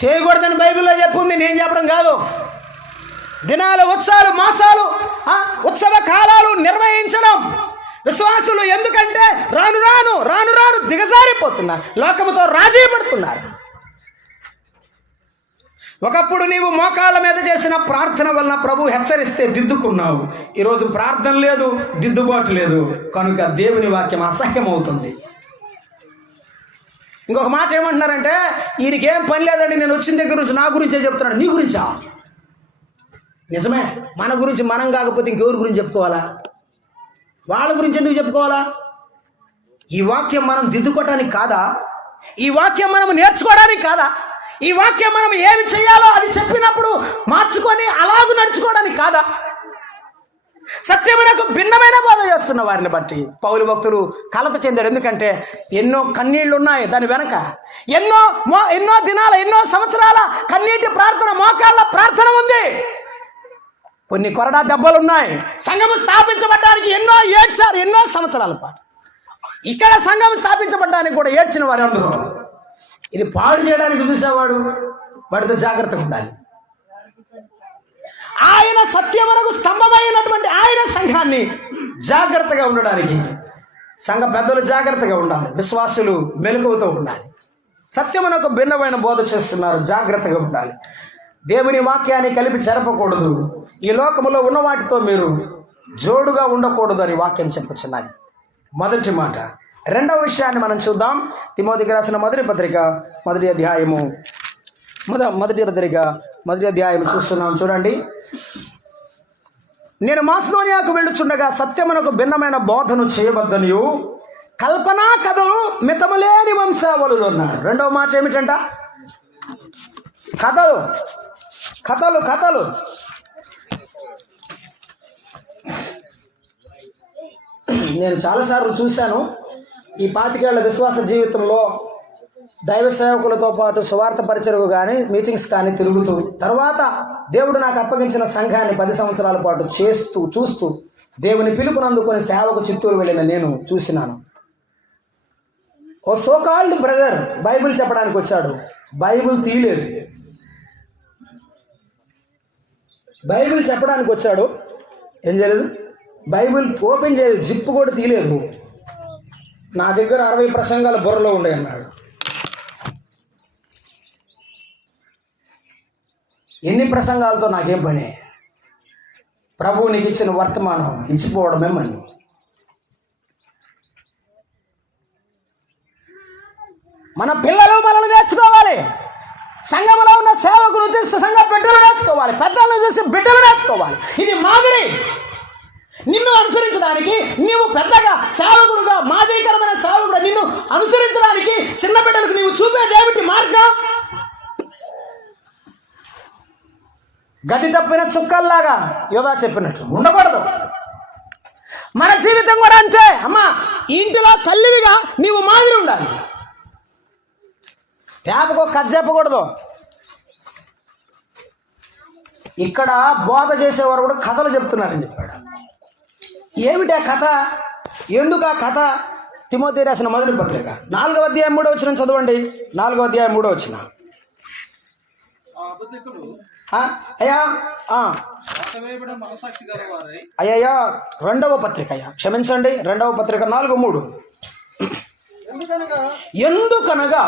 చేయకూడదని బైబిల్లో చెప్పుంది, నేను చెప్పడం కాదు. దినాలు, ఉత్సవాలు, మాసాలు, ఉత్సవ కాలాలు నిర్వహించడం విశ్వాసులు ఎందుకంటే రాను రాను రాను రాను దిగజారిపోతున్నారు, లోకముతో రాజీ పడుతున్నారు. ఒకప్పుడు నీవు మోకాళ్ళ మీద చేసిన ప్రార్థన వలన ప్రభు హెచ్చరిస్తే దిద్దుకున్నావు. ఈరోజు ప్రార్థన లేదు, దిద్దుబాటు లేదు, కనుక దేవుని వాక్యం అసహ్యమవుతుంది. ఇంకొక మాట ఏమంటున్నారంటే, ఈయనకేం పని లేదండి, నేను వచ్చిన దగ్గర నుంచి నా గురించే చెప్తున్నాడు. నీ గురించా? నిజమే, మన గురించి మనం కాకపోతే ఇంకెవరి గురించి చెప్పుకోవాలా? వాళ్ళ గురించి ఎందుకు చెప్పుకోవాలా? ఈ వాక్యం మనం దిద్దుకోవటానికి కాదా? ఈ వాక్యం మనం నేర్చుకోవడానికి కాదా? ఈ వాక్యం మనం ఏమి చేయాలో అది చెప్పినప్పుడు మార్చుకొని అలాగూ నడుచుకోవడానికి కాదా? సత్యమునకు భిన్నమైన బోధ చేస్తున్న వారిని బట్టి పౌలు భక్తుడు కలత చెందాడు. ఎందుకంటే ఎన్నో కన్నీళ్లు ఉన్నాయి దాని వెనక, ఎన్నో దినాల, ఎన్నో సంవత్సరాల కన్నీటి ప్రార్థన, మోకాళ్ళ ప్రార్థన ఉంది. కొన్ని కొరడా దెబ్బలు ఉన్నాయి. సంఘము స్థాపించబడ్డానికి ఎన్నో ఏడ్చారు, ఎన్నో సంవత్సరాల పాటు. ఇక్కడ సంఘం స్థాపించబడ్డానికి కూడా ఏడ్చిన వారు అందరూ. ఇది పాడు చేయడానికి చూసేవాడు, వాడితో జాగ్రత్తగా ఉండాలి. ఆయన సత్యమునకు స్తంభమైనటువంటి ఆయన సంఘాన్ని జాగ్రత్తగా ఉండడానికి సంఘ పెద్దలు జాగ్రత్తగా ఉండాలి, విశ్వాసులు మెలకువతో ఉండాలి. సత్యమునకు భిన్నమైన బోధ చేస్తున్నారు, జాగ్రత్తగా ఉండాలి. దేవుని వాక్యాన్ని కలిపి చెరపకూడదు. ఈ లోకములో ఉన్న వాటితో మీరు జోడుగా ఉండకూడదు అని వాక్యం చెప్పుచున్నది. మొదటి మాట. రెండవ విషయాన్ని మనం చూద్దాం. తిమోతికి రాసిన మొదటి పత్రిక మొదటి అధ్యాయం చూస్తున్నాం. చూడండి. నేను మాసిదోనియాకు వెళ్ళుచుండగా సత్యమునకు భిన్నమైన బోధను చేయవద్దనియు కల్పనా కథలు మితములేని వంశావళులు అన్నాడు. రెండవ మాట ఏమిటంట? కథలు కథలు కథలు. నేను చాలాసార్లు చూశాను ఈ 25 ఏళ్ల విశ్వాస జీవితంలో దైవ సేవకులతో పాటు సువార్త పరిచయకు కానీ మీటింగ్స్ కానీ తిరుగుతూ, తర్వాత దేవుడు నాకు అప్పగించిన సంఘాన్ని 10 సంవత్సరాల పాటు చూస్తూ దేవుని పిలుపునందుకొని సేవకు చిత్తూరు వెళ్ళిన నేను చూసినాను. ఓ సోకాల్డ్ బ్రదర్ బైబిల్ చెప్పడానికి వచ్చాడు, బైబిల్ తీయలేదు. బైబిల్ చెప్పడానికి వచ్చాడు, ఏం చేయలేదు, బైబిల్ ఓపెన్ చేయలేదు, జిప్పు కూడా తీయలేదు. నా దగ్గర 60 ప్రసంగాలు బుర్రలో ఉండే అన్నాడు. ఎన్ని ప్రసంగాలతో నాకేం పని? ప్రభువు నీకు ఇచ్చిన వర్తమానం ఇచ్చిపోవడమే మని. మన పిల్లలు మనల్ని నేర్చుకోవాలి. సంఘంలో ఉన్న సేవకులు చూసి సంఘ బిడ్డలు నేర్చుకోవాలి, పెద్దలను చూసి బిడ్డలు నేర్చుకోవాలి. ఇది మాదిరి. నిన్ను అనుసరించడానికి, నీవు పెద్దగా సేవకుడుగా మాదిరికరమైన సేవకుడు నిన్ను అనుసరించడానికి చిన్న బిడ్డలకు నీవు చూపేదేమిటి మార్గం? గతి తప్పిన చుక్కల్లాగా యోధా చెప్పినట్టు ఉండకూడదు. మన జీవితం కూడా అంతే. అమ్మా, ఇంటిలో తల్లివిగా నీవు మాదిరి ఉండాలి. ట్యాపకో కథ చెప్పకూడదు. ఇక్కడ బోధ చేసేవారు కూడా కథలు చెప్తున్నారని చెప్పాడు. ఏమిటా కథ? ఎందుకు ఆ కథ? తిమోతి రాసిన మొదటి పత్రిక 4వ అధ్యాయం 3వ వచనం చదవండి. 4వ అధ్యాయం 3వ వచనం. అయ్యా 2వ పత్రిక, క్షమించండి, 2వ పత్రిక 4:3. ఎందుకనగా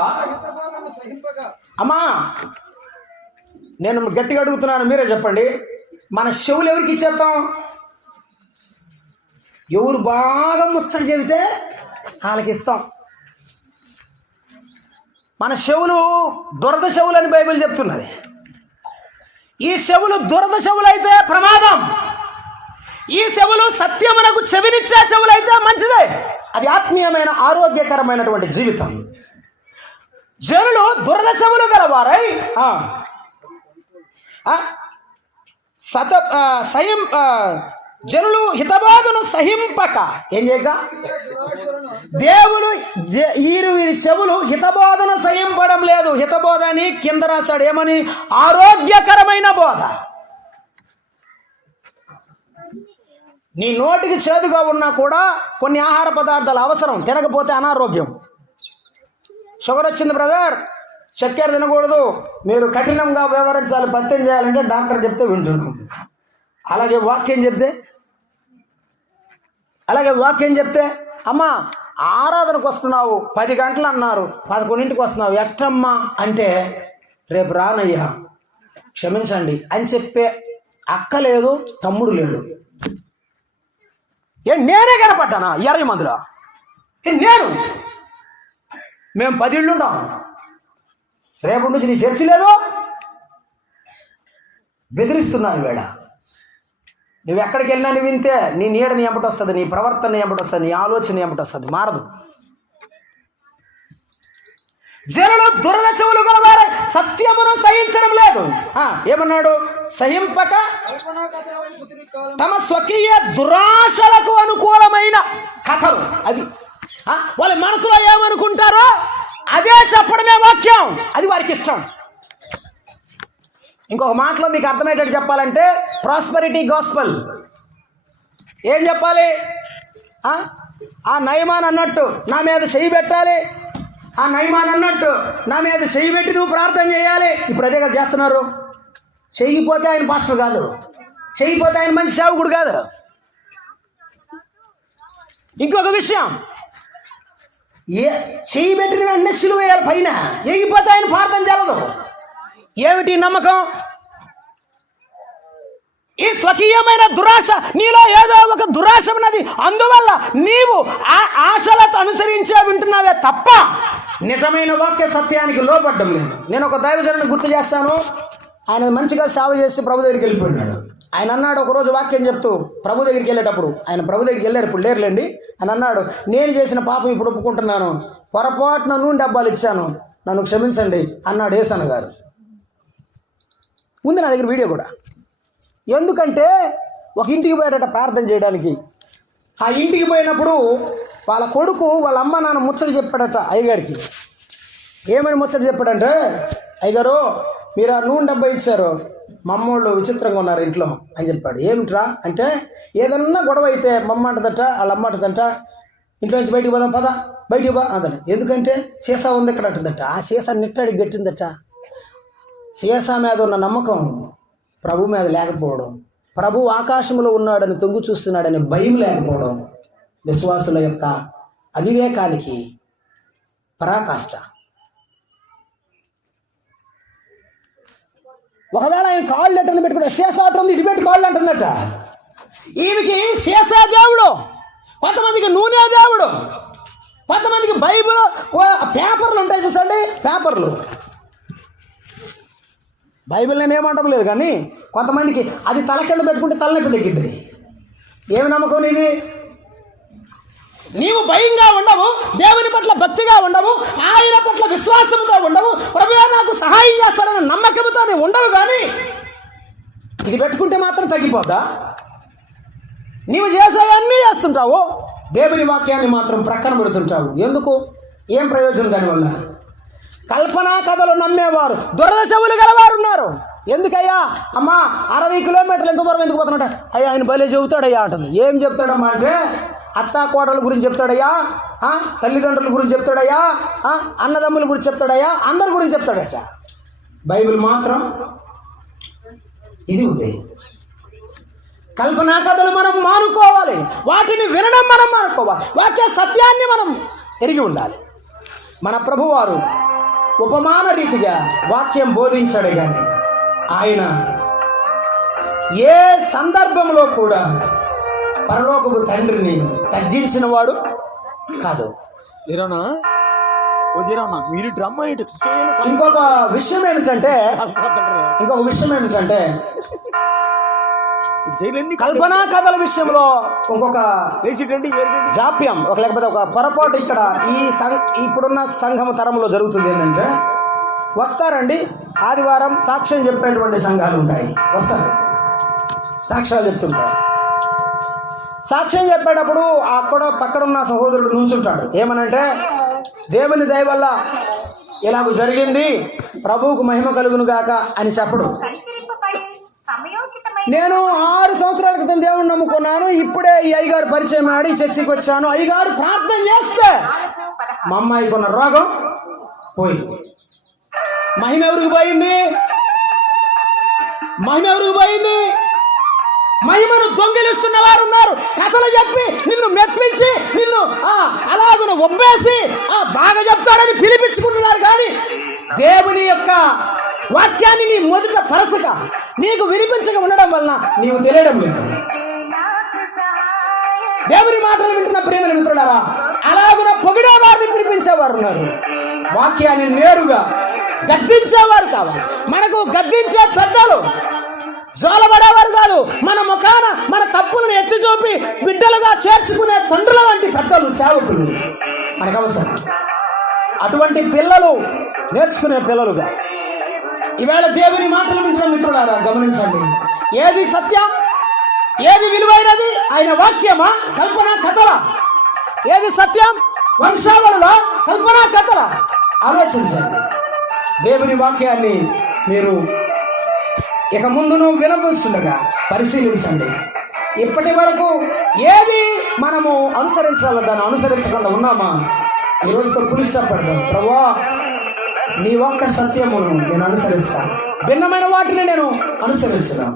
అమ్మా, నేను గట్టిగా అడుగుతున్నాను, మీరే చెప్పండి. మన చెవులు ఎవరికి ఇచ్చేస్తాం? ఎవరు బాగా ముచ్చట చెబితే వాళ్ళకి ఇస్తాం. మన చెవులు దురద చెవులు అని బైబిల్ చెప్తున్నది. ఈ చెవులు దురద చెవులు అయితే ప్రమాదం. ఈ చెవులు సత్యమునకు చెవినిచ్చే చెవులు అయితే మంచిదే. అది ఆత్మీయమైన ఆరోగ్యకరమైనటువంటి జీవితం. జనులు దురద చెవులు గలవారై జనులు హితబోధను సహింపక ఏం చేయక దేవుడు వీరి చెవులు హితబోధన సహింపడం లేదు. హితబోధ అని కింద రాశాడు. ఏమని? ఆరోగ్యకరమైన బోధ. నీ నోటికి చేదుగా ఉన్నా కూడా కొన్ని ఆహార పదార్థాలు అవసరం, తినకపోతే అనారోగ్యం. షుగర్ వచ్చింది బ్రదర్, చక్కెర తినకూడదు, మీరు కఠినంగా వ్యవహరించాలి, పత్యం చేయాలంటే డాక్టర్ చెప్తే వింటున్నాం. అలాగే వాక్యం చెప్తే అలాగే వాక్యం చెప్తే అమ్మా ఆరాధనకు వస్తున్నావు 10 గంటలు అన్నారు 11ంటికి వస్తున్నావు ఎట్టమ్మా అంటే రేపు రానయ్యా క్షమించండి అని చెప్పే అక్క లేదు, తమ్ముడు లేడు. నేనే కనపడ్డానా 20 మందిలో? నేను మేము 10 ఇళ్ళు ఉంటాం. రేపటి నుంచి నీ చర్చి లేదు, బెదిరిస్తున్నాను వేళ. నువ్వు ఎక్కడికి వెళ్ళినా నువ్వు వింటే నీ నీడ నీ ఎంబటి వస్తుంది, నీ ప్రవర్తన నీ ఎంబటి వస్తుంది, నీ ఆలోచన ఎంబటి వస్తుంది, మారదు. జనులు దురదశములు గలవారే సత్యమును సహించడం లేదు. ఏమన్నాడు? సహింపక తమ స్వకీయ దురాశలకు అనుకూలమైన కథలు. అది వాళ్ళ మనసులో ఏమనుకుంటారో అదే చెప్పడమే వాక్యం. అది వారికి ఇష్టం. ఇంకొక మాటలో మీకు అర్థమయ్యేటట్టు చెప్పాలంటే ప్రాస్పరిటీ గాస్పల్. ఏం చెప్పాలి? ఆ నయమాన్ అన్నట్టు నా మీద చెయ్యి పెట్టాలి, ఆ నయమాన్ అన్నట్టు నా మీద చెయ్యి పెట్టి నువ్వు ప్రార్థన చేయాలి. ఇప్పుడు అదే కదా చేస్తున్నారు. చెయ్యిపోతే ఆయన పాస్టర్ కాదు, చెయ్యిపోతే ఆయన మంచి సేవకుడు కాదు. ఇంకొక విషయం, చెయ్యి పెట్టిన వెంటనే సిలువ వేయాలి పైన, ఎగిపోతే ఆయన ప్రార్థన చేయదు. ఏమిటి నమ్మకం? ఈ స్వకీయమైన దురాశ నీలో ఏదో ఒక దురాశ ఉన్నది, అందువల్ల నీవు ఆ ఆశలతో అనుసరించే వింటున్నావే తప్ప నిజమైన వాక్య సత్యానికి లోపడ్డం లేదు. నేను ఒక దైవజనుని గుర్తు చేస్తాను. ఆయన మంచిగా సేవ చేసి ప్రభు దగ్గరికి వెళ్ళిపోయినాడు. ఆయన అన్నాడు ఒకరోజు వాక్యం చెప్తూ ప్రభు దగ్గరికి వెళ్ళేటప్పుడు, ఆయన ప్రభు దగ్గరికి వెళ్ళారు, ఇప్పుడు లేరులేండి. ఆయన అన్నాడు, నేను చేసిన పాపం ఇప్పుడు ఒప్పుకుంటున్నాను, పొరపాటున నూనె డబ్బాలు ఇచ్చాను, నన్ను క్షమించండి అన్నాడు యేసన్న గారు. ఉంది నా దగ్గర వీడియో కూడా. ఎందుకంటే ఒక ఇంటికి పోయేటట్టు ప్రార్థన చేయడానికి. ఆ ఇంటికి పోయినప్పుడు వాళ్ళ కొడుకు వాళ్ళ అమ్మ నాన్న ముచ్చట చెప్పాడట అయ్యగారికి. ఏమని ముచ్చట చెప్పాడంటే, అయ్యగారు మీరు ఆ నూనె డబ్బా ఇచ్చారు, మా అమ్మోళ్ళు విచిత్రంగా ఉన్నారు ఇంట్లో అని చెప్పాడు. ఏమిట్రా అంటే, ఏదన్నా గొడవ అయితే మా అమ్మ అంటదట, వాళ్ళ అమ్మ అంటదంట, ఇంట్లో నుంచి బయటికి పోదాం పదా, బయటికి పో అందని. ఎందుకంటే సీసా ఉంది ఇక్కడ అంటుందట. ఆ సీసా నిట్టాడికి గట్టిందట. సీసా మీద ఉన్న నమ్మకం ప్రభు మీద లేకపోవడం, ప్రభు ఆకాశంలో ఉన్నాడని తొంగు చూస్తున్నాడని భయం లేకపోవడం విశ్వాసుల యొక్క అవివేకానికి పరాకాష్ట. ఒకవేళ ఆయన కాళ్ళు ఎట్టని పెట్టుకుంటే సీసా ఉంటుంది, ఇటు పెట్టి కాళ్ళు అంటున్నట్ట. ఈమెకి సీసా దేవుడు, కొంతమందికి నూనె దేవుడు, కొంతమందికి బైబిల్ పేపర్లు ఉంటాయి చూసండి, పేపర్లు. బైబిల్ నేను ఏమంటాం లేదు, కానీ కొంతమందికి అది తల కింద పెట్టుకుంటే తలనొప్పి తగ్గిద్ది. ఏమి నమ్మకం నీది? నీవు భయంగా ఉండవు, దేవుని పట్ల భక్తిగా ఉండవు, ఆయన పట్ల విశ్వాసంతో ఉండవు, ప్రభువే నాకు సహాయం చేస్తాడని నమ్మకంతో ఉండవు. కానీ ఇది పెట్టుకుంటే మాత్రం తగ్గిపోద్దా? నీవు చేసేవన్నీ చేస్తుంటావు, దేవుని వాక్యాన్ని మాత్రం ప్రక్కన పెడుతుంటావు. ఎందుకు? ఏం ప్రయోజనం దానివల్ల? కల్పనా కథలు నమ్మేవారు దురదశవులు గలవారు ఉన్నారు. ఎందుకయ్యా అమ్మా 60 కిలోమీటర్లు ఎంత దూరం ఎందుకు పోతున్నట్ట? అయ్యా ఆయన భలే చెబుతాడయ్యా అంటుంది. ఏం చెప్తాడమ్మా అంటే, అత్తాకోటల గురించి చెప్తాడయ్యా, తల్లిదండ్రుల గురించి చెప్తాడయ్యా, అన్నదమ్ముల గురించి చెప్తాడయ్యా, అందరి గురించి చెప్తాడట. బైబిల్ మాత్రం ఇది ఉంది. కల్పనా కథలు మనం మానుకోవాలి, వాటిని వినడం మనం మానుకోవాలి, వాక్య సత్యాన్ని మనం ఎరిగి ఉండాలి. మన ప్రభువారు ఉపమాన రీతిగా వాక్యం బోధించాడు, కానీ ఆయన ఏ సందర్భంలో కూడా పరలోకపు తండ్రిని తగ్గించిన వాడు కాదు. ఇంకొక విషయం ఏమిటంటే కల్పనా కథల విషయంలో ఇంకొక జాప్యం, లేకపోతే ఒక పొరపాటు ఇక్కడ ఇప్పుడున్న సంఘం తరంలో జరుగుతుంది. ఏంటంటే వస్తారండి, ఆదివారం సాక్ష్యం చెప్పేటువంటి సంఘాలు ఉంటాయి, వస్తారు సాక్ష్యాలు చెప్తుంటారు. సాక్ష్యం చెప్పేటప్పుడు అక్కడ పక్కడున్న సహోదరుడు నుంచుంటాడు. ఏమనంటే, దేవుని దయ వల్ల ఇలాగ జరిగింది, ప్రభువుకు మహిమ కలుగును గాక అని చెప్పడు. నేను 6 సంవత్సరాల క్రితం దేవుని నమ్ముకున్నాను, ఇప్పుడే ఈ అయ్యగారు పరిచయం ఆడి చర్చికి వచ్చాను, అయ్యగారు ప్రార్థన చేస్తే మా అమ్మాయికి ఉన్న రోగం పోయింది. మహిమ ఎవరికి పోయింది? మహిమ ఎవరికి పోయింది? మహిమను దొంగిలిస్తున్న వారు ఉన్నారు. కథలు చెప్పి నిన్ను మెప్పించి నిన్ను అలాగున ఒబ్బేసి బాగా చెప్తాడని పిలిపించుకుంటున్నారు. కానీ దేవుని యొక్క వాక్యాన్ని నీ మొదట పరచక నీకు వినిపించక ఉండడం వలన నీవు తెలియడం లేదు. దేవుని మాటలు వింటున్న ప్రియమైన మిత్రులారా, అలాగున పొగిడే వారిని పిలిపించేవారు ఉన్నారు. వాక్యాన్ని నేరుగా గద్దించేవారు కావాలి. మనకు గద్దించే పెద్దలు జోలబడేవారు కాదు. మన ముఖాన మన తప్పులను ఎత్తి చూపి బిడ్డలుగా చేర్చుకునే తండ్రుల వంటి పెద్దలు సేవకులు మనకు అవసరం. అటువంటి పిల్లలు నేర్చుకునే పిల్లలుగా ఈవేళ దేవుని మాటలు వింటున్న మిత్రులారా గమనించండి. ఏది సత్యం, ఏది విలువైనది? ఆయన వాక్యమా, కల్పన కథల? ఏది సత్యం? వంశావళిలో కల్పన కథల? ఆలోచించండి. దేవుని వాక్యాన్ని మీరు ఇక ముందును వినబోతుండగా పరిశీలించండి. ఇప్పటి వరకు ఏది మనము అనుసరించాలో దాన్ని అనుసరించకుండా ఉన్నామా? ఈరోజుతో పులి స్టాప్ పెడదాం. ప్రభువా, నీ ఒక్క సత్యమును నేను అనుసరిస్తాను, భిన్నమైన వాటిని నేను అనుసరించను,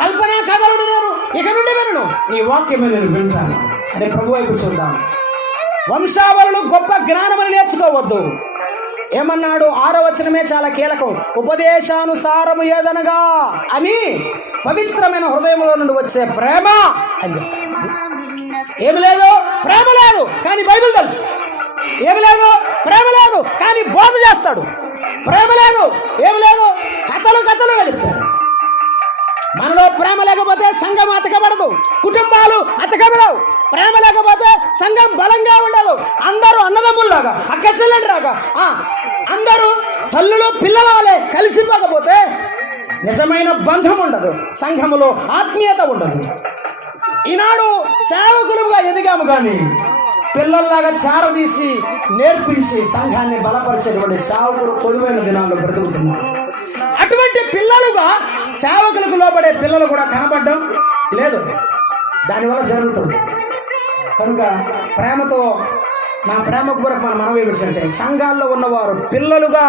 కల్పన కథలను నేను ఇక నుండి వినను, నీ వాక్యమే నేను వింటాను అని ప్రభు వైపు చూద్దాం. వంశావళులు గొప్ప జ్ఞానమని నేర్చుకోవద్దు. ఏమన్నాడు? 6వ వచనమే చాలా కీలకం. ఉపదేశానుసారము ఏదనగా అని పవిత్రమైన హృదయంలో నుండి వచ్చే ప్రేమ అని చెప్పాడు. ఏమి లేదు, ప్రేమ లేదు కానీ బైబిల్ తెలుసు. ఏమి లేదు, ప్రేమ లేదు కానీ బోధ చేస్తాడు. ప్రేమ లేదు, ఏమి లేదు, కథలు చెప్తాడు. మనలో ప్రేమ లేకపోతే సంఘం అతకబడదు, కుటుంబాలు అతకబడవు. ప్రేమ లేకపోతే సంఘం బలంగా ఉండదు. అందరూ అన్నదమ్ముల్లాగా, అక్క చెల్లెండిలాగా, అందరూ తల్లులు పిల్లల వలె కలిసిపోకపోతే నిజమైన బంధం ఉండదు, సంఘములో ఆత్మీయత ఉండదు. ఈనాడు సేవకులుగా ఎదిగాము కానీ పిల్లల్లాగా చారదీసి నేర్పించి సంఘాన్ని బలపరిచేటువంటి సేవకులు కొలువైన దినాల్లో బ్రతుకుతున్నారు. అటువంటి పిల్లలుగా సేవకులకు లోబడే పిల్లలు కూడా కనబడడం లేదు. దానివల్ల జరుగుతుంది. కనుక ప్రేమతో, నా ప్రేమ కొరకు మన మనవి ఏమిటంటే, సంఘాల్లో ఉన్నవారు పిల్లలుగా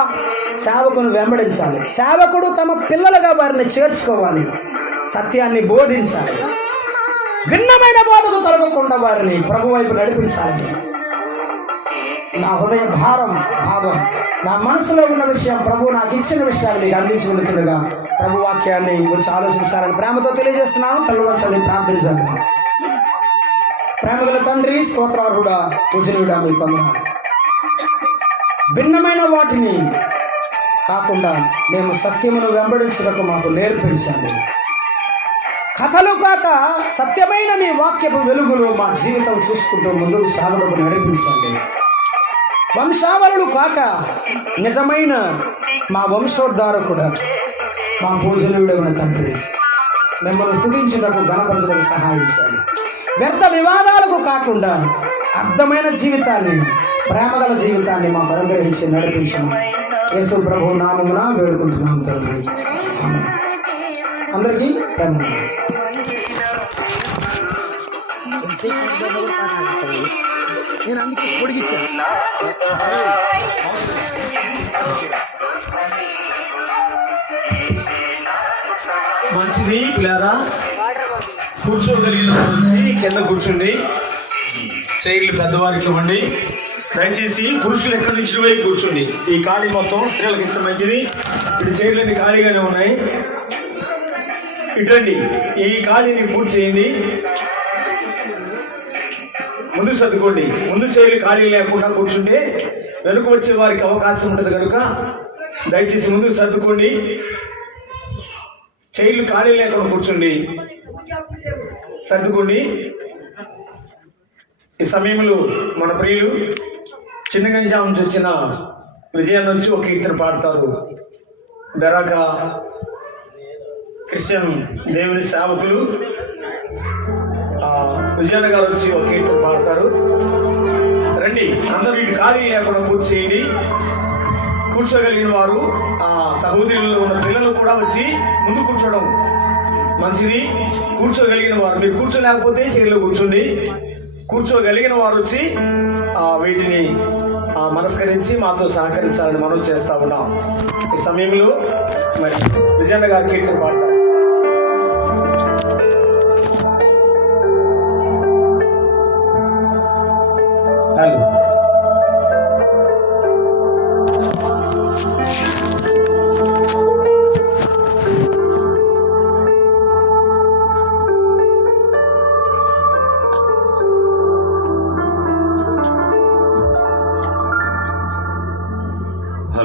సేవకును వెంబడించాలి. సేవకుడు తమ పిల్లలుగా వారిని చేర్చుకోవాలి, సత్యాన్ని బోధించాలి, భిన్నమైన బోధకు తొలగకుండా వారిని ప్రభు వైపు నడిపించాలి. నా హృదయ భావం, నా మనసులో ఉన్న విషయం, ప్రభు నాకు ఇచ్చిన విషయాన్ని మీకు అందించి వెళుతుండగా ప్రభు వాక్యాన్ని గురించి ఆలోచించాలని ప్రేమతో తెలియజేస్తున్నాను. తల్లివంచాలి, ప్రార్థించాలి. ప్రేమగల తండ్రి, స్తోత్రార్హుడా, పూజనీయుడా, మీకు వందనాలు. భిన్నమైన వాటిని కాకుండా మేము సత్యమును వెంబడించడానికి మాకు నేర్పించండి. కథలు కాక సత్యమైన మీ వాక్యపు వెలుగులో మా జీవితం చూసుకుంటూ ముందుకు సాగుటకు నడిపించండి. వంశావళులు కాక నిజమైన మా వంశోద్ధారకుడు, మా పూజనీయుడైన తండ్రి, మిమ్మల్ని స్తుతించుటకు, ఘనపరచుటకు సహాయించాలి. వ్యర్థ వివాదాలకు కాకుండా అర్థమైన జీవితాన్ని, ప్రేమగల జీవితాన్ని మాకు అనుగ్రహించి నడిపించమని యేసు ప్రభు నామమున వేడుకుంటున్నాం తండ్రి. ఆమేన్. అందరికీ ప్రేమ. నేను అందుకే పొడిగించాను. మంచిది పిల్లారా, కూర్చోగలిగిన వచ్చి కింద కూర్చోండి. చైర్లు పెద్దవారికి ఇవ్వండి. దయచేసి పురుషులు ఎక్కడి నుంచి పోయి కూర్చోండి. ఈ ఖాళీ మొత్తం స్త్రీలకు ఇస్తే మంచిది. ఇటు చైర్లన్నీ ఖాళీగానే ఉన్నాయి. ఇటండి, ఈ ఖాళీని పూర్తి చేయండి. ముందు సర్దుకోండి. ముందు చైర్లు ఖాళీ లేకుండా కూర్చుంటే వెనుక వచ్చే వారికి అవకాశం ఉంటుంది కనుక దయచేసి ముందుకు సర్దుకోండి. చైర్లు ఖాళీ లేకుండా కూర్చోండి, సర్దుకోండి. ఈ సమయంలో మన ప్రియులు చిన్నగంజాం నుంచి వచ్చిన విజయాన్ని వచ్చి ఒక కీర్తన పాడతారు. బెరాక క్రిస్టియన్ దేవుని సేవకులు విజయన్న గారు వచ్చి ఒక కీర్తన పాడతారు. రండి, అందరూ ఇటు ఖాళీ లేకుండా పూర్తి చేయండి. కూర్చోగలిగిన వారు, సహోదరులు ఉన్న పిల్లలు కూడా వచ్చి ముందు కూర్చోవడం మంచిది. కూర్చోగలిగిన వారు, మీరు కూర్చోలేకపోతే చైర్లో కూర్చోండి. కూర్చోగలిగిన వారు వచ్చి వీటిని మనస్కరించి మాతో సహకరించాలని మనం చేస్తా ఉన్నాం. ఈ సమయంలో మరి విజయన్న గారు కీర్తన పాడతారు.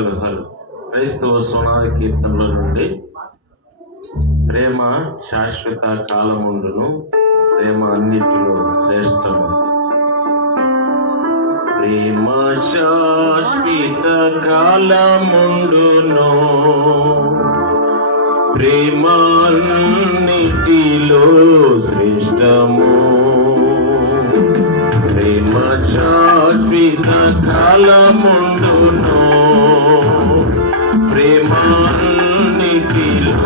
హలో క్రైస్తవ సోనాది కీర్తనల నుండి ప్రేమ శాశ్వత కాలముండును, ప్రేమ అన్నిటిలో శ్రేష్టము. ప్రేమ శాశ్వత కాలముండును, ప్రేమ అన్నిటిలో శ్రేష్టము. ప్రేమ శాశ్వత కాలముండును, ప్రేమ అన్నిటిలో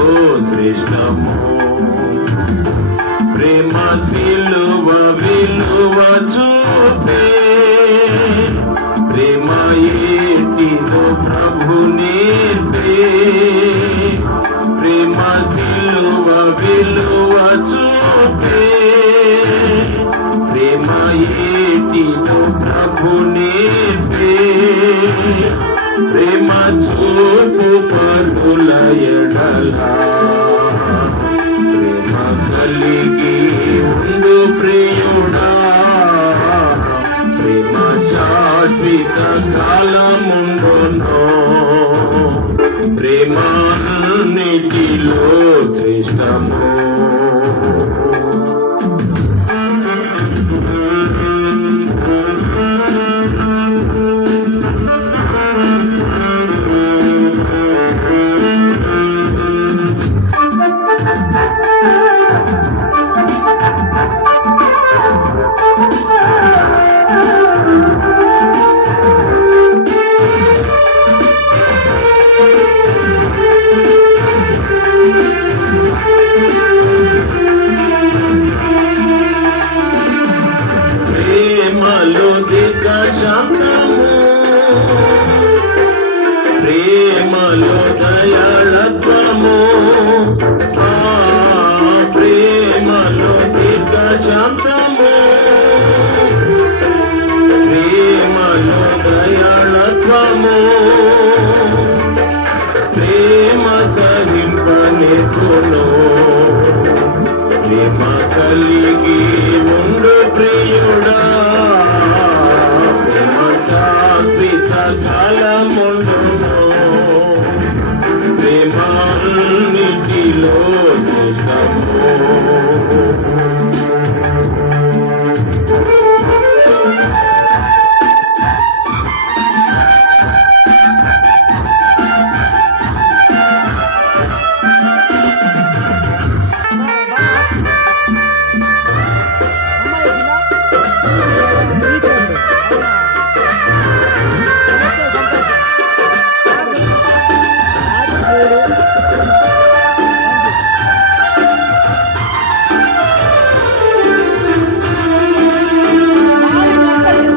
శ్రేష్టము. ప్రేమ సిలువ విలువ చూపే, ప్రేమ ఏటిదో ప్రభు నేర్పే. ప్రేమ సిలువ విలువ చూపే, ప్రేమ ఏటిదో ప్రభు నేర్పే. ప్రేమ చూపు పరుల ఎడల, ప్రేమ కలిగి ఉండు ప్రియుడా. ప్రేమ శాశ్వత కాలముండును, ప్రేమ అన్నిటిలో శ్రేష్టము. ప్రేమలో దిగ్గజాంతము, ప్రేమలో దయాళత్వము. ప్రేమలో దిగ్గజాంతము, ప్రేమలో దయాళత్వము. ప్రేమ సహింపనేర్చును, ప్రేమ కలిగి ఉండు ప్రియుడా. ప్రేమ శాశ్వత కాలముండును, ప్రేమ అన్నిటిలో శ్రేష్టము.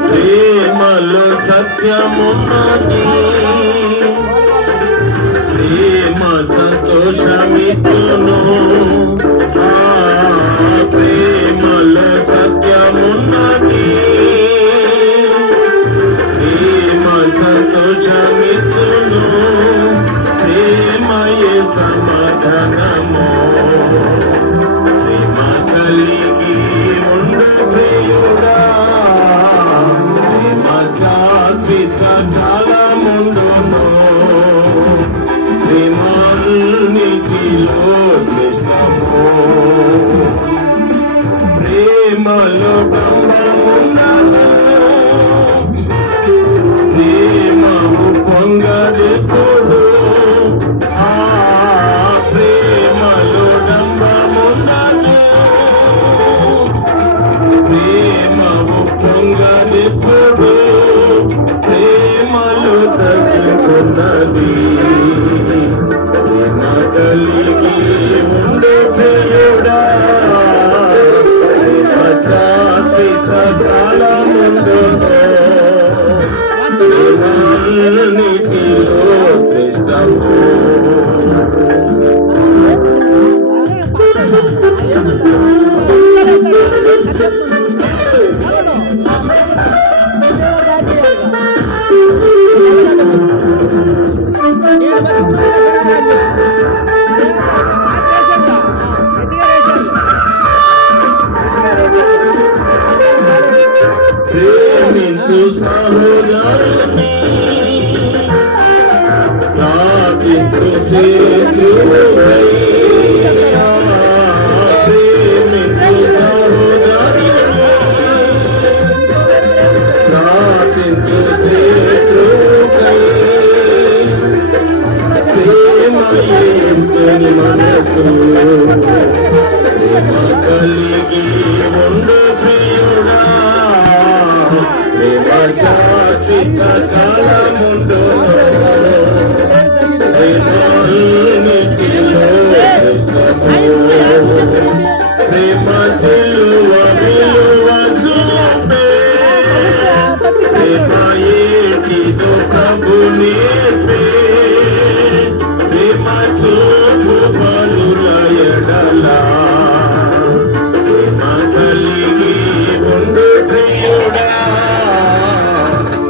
ప్రేమలో సత్యమున్నది, ప్రేమ సంతోషమిత్తును. ప్రేమలో సత్యమున్నది, ప్రేమ సంతోషమిత్తును. ప్రేమయే సమాధానము, ప్రేమ కలిగి ఉండు ప్రియుడా. ప్రేమ శాశ్వత కాలముండును, ప్రేమ అన్నిటిలో శ్రేష్టము. ప్రేమలో డంబమున్నను, ప్రేమము పొంగదెప్పుడు. ప్రేమలో డంబమున్నను, ప్రేమము పొంగదెప్పుడు. ప్రేమలో తగ్గుతున్నది, ప్రేమ కలిగి ఉండు ప్రియుడా. ప్రేమ శాశ్వత కాలముండును, ప్రేమ అన్నిటిలో శ్రేష్టము.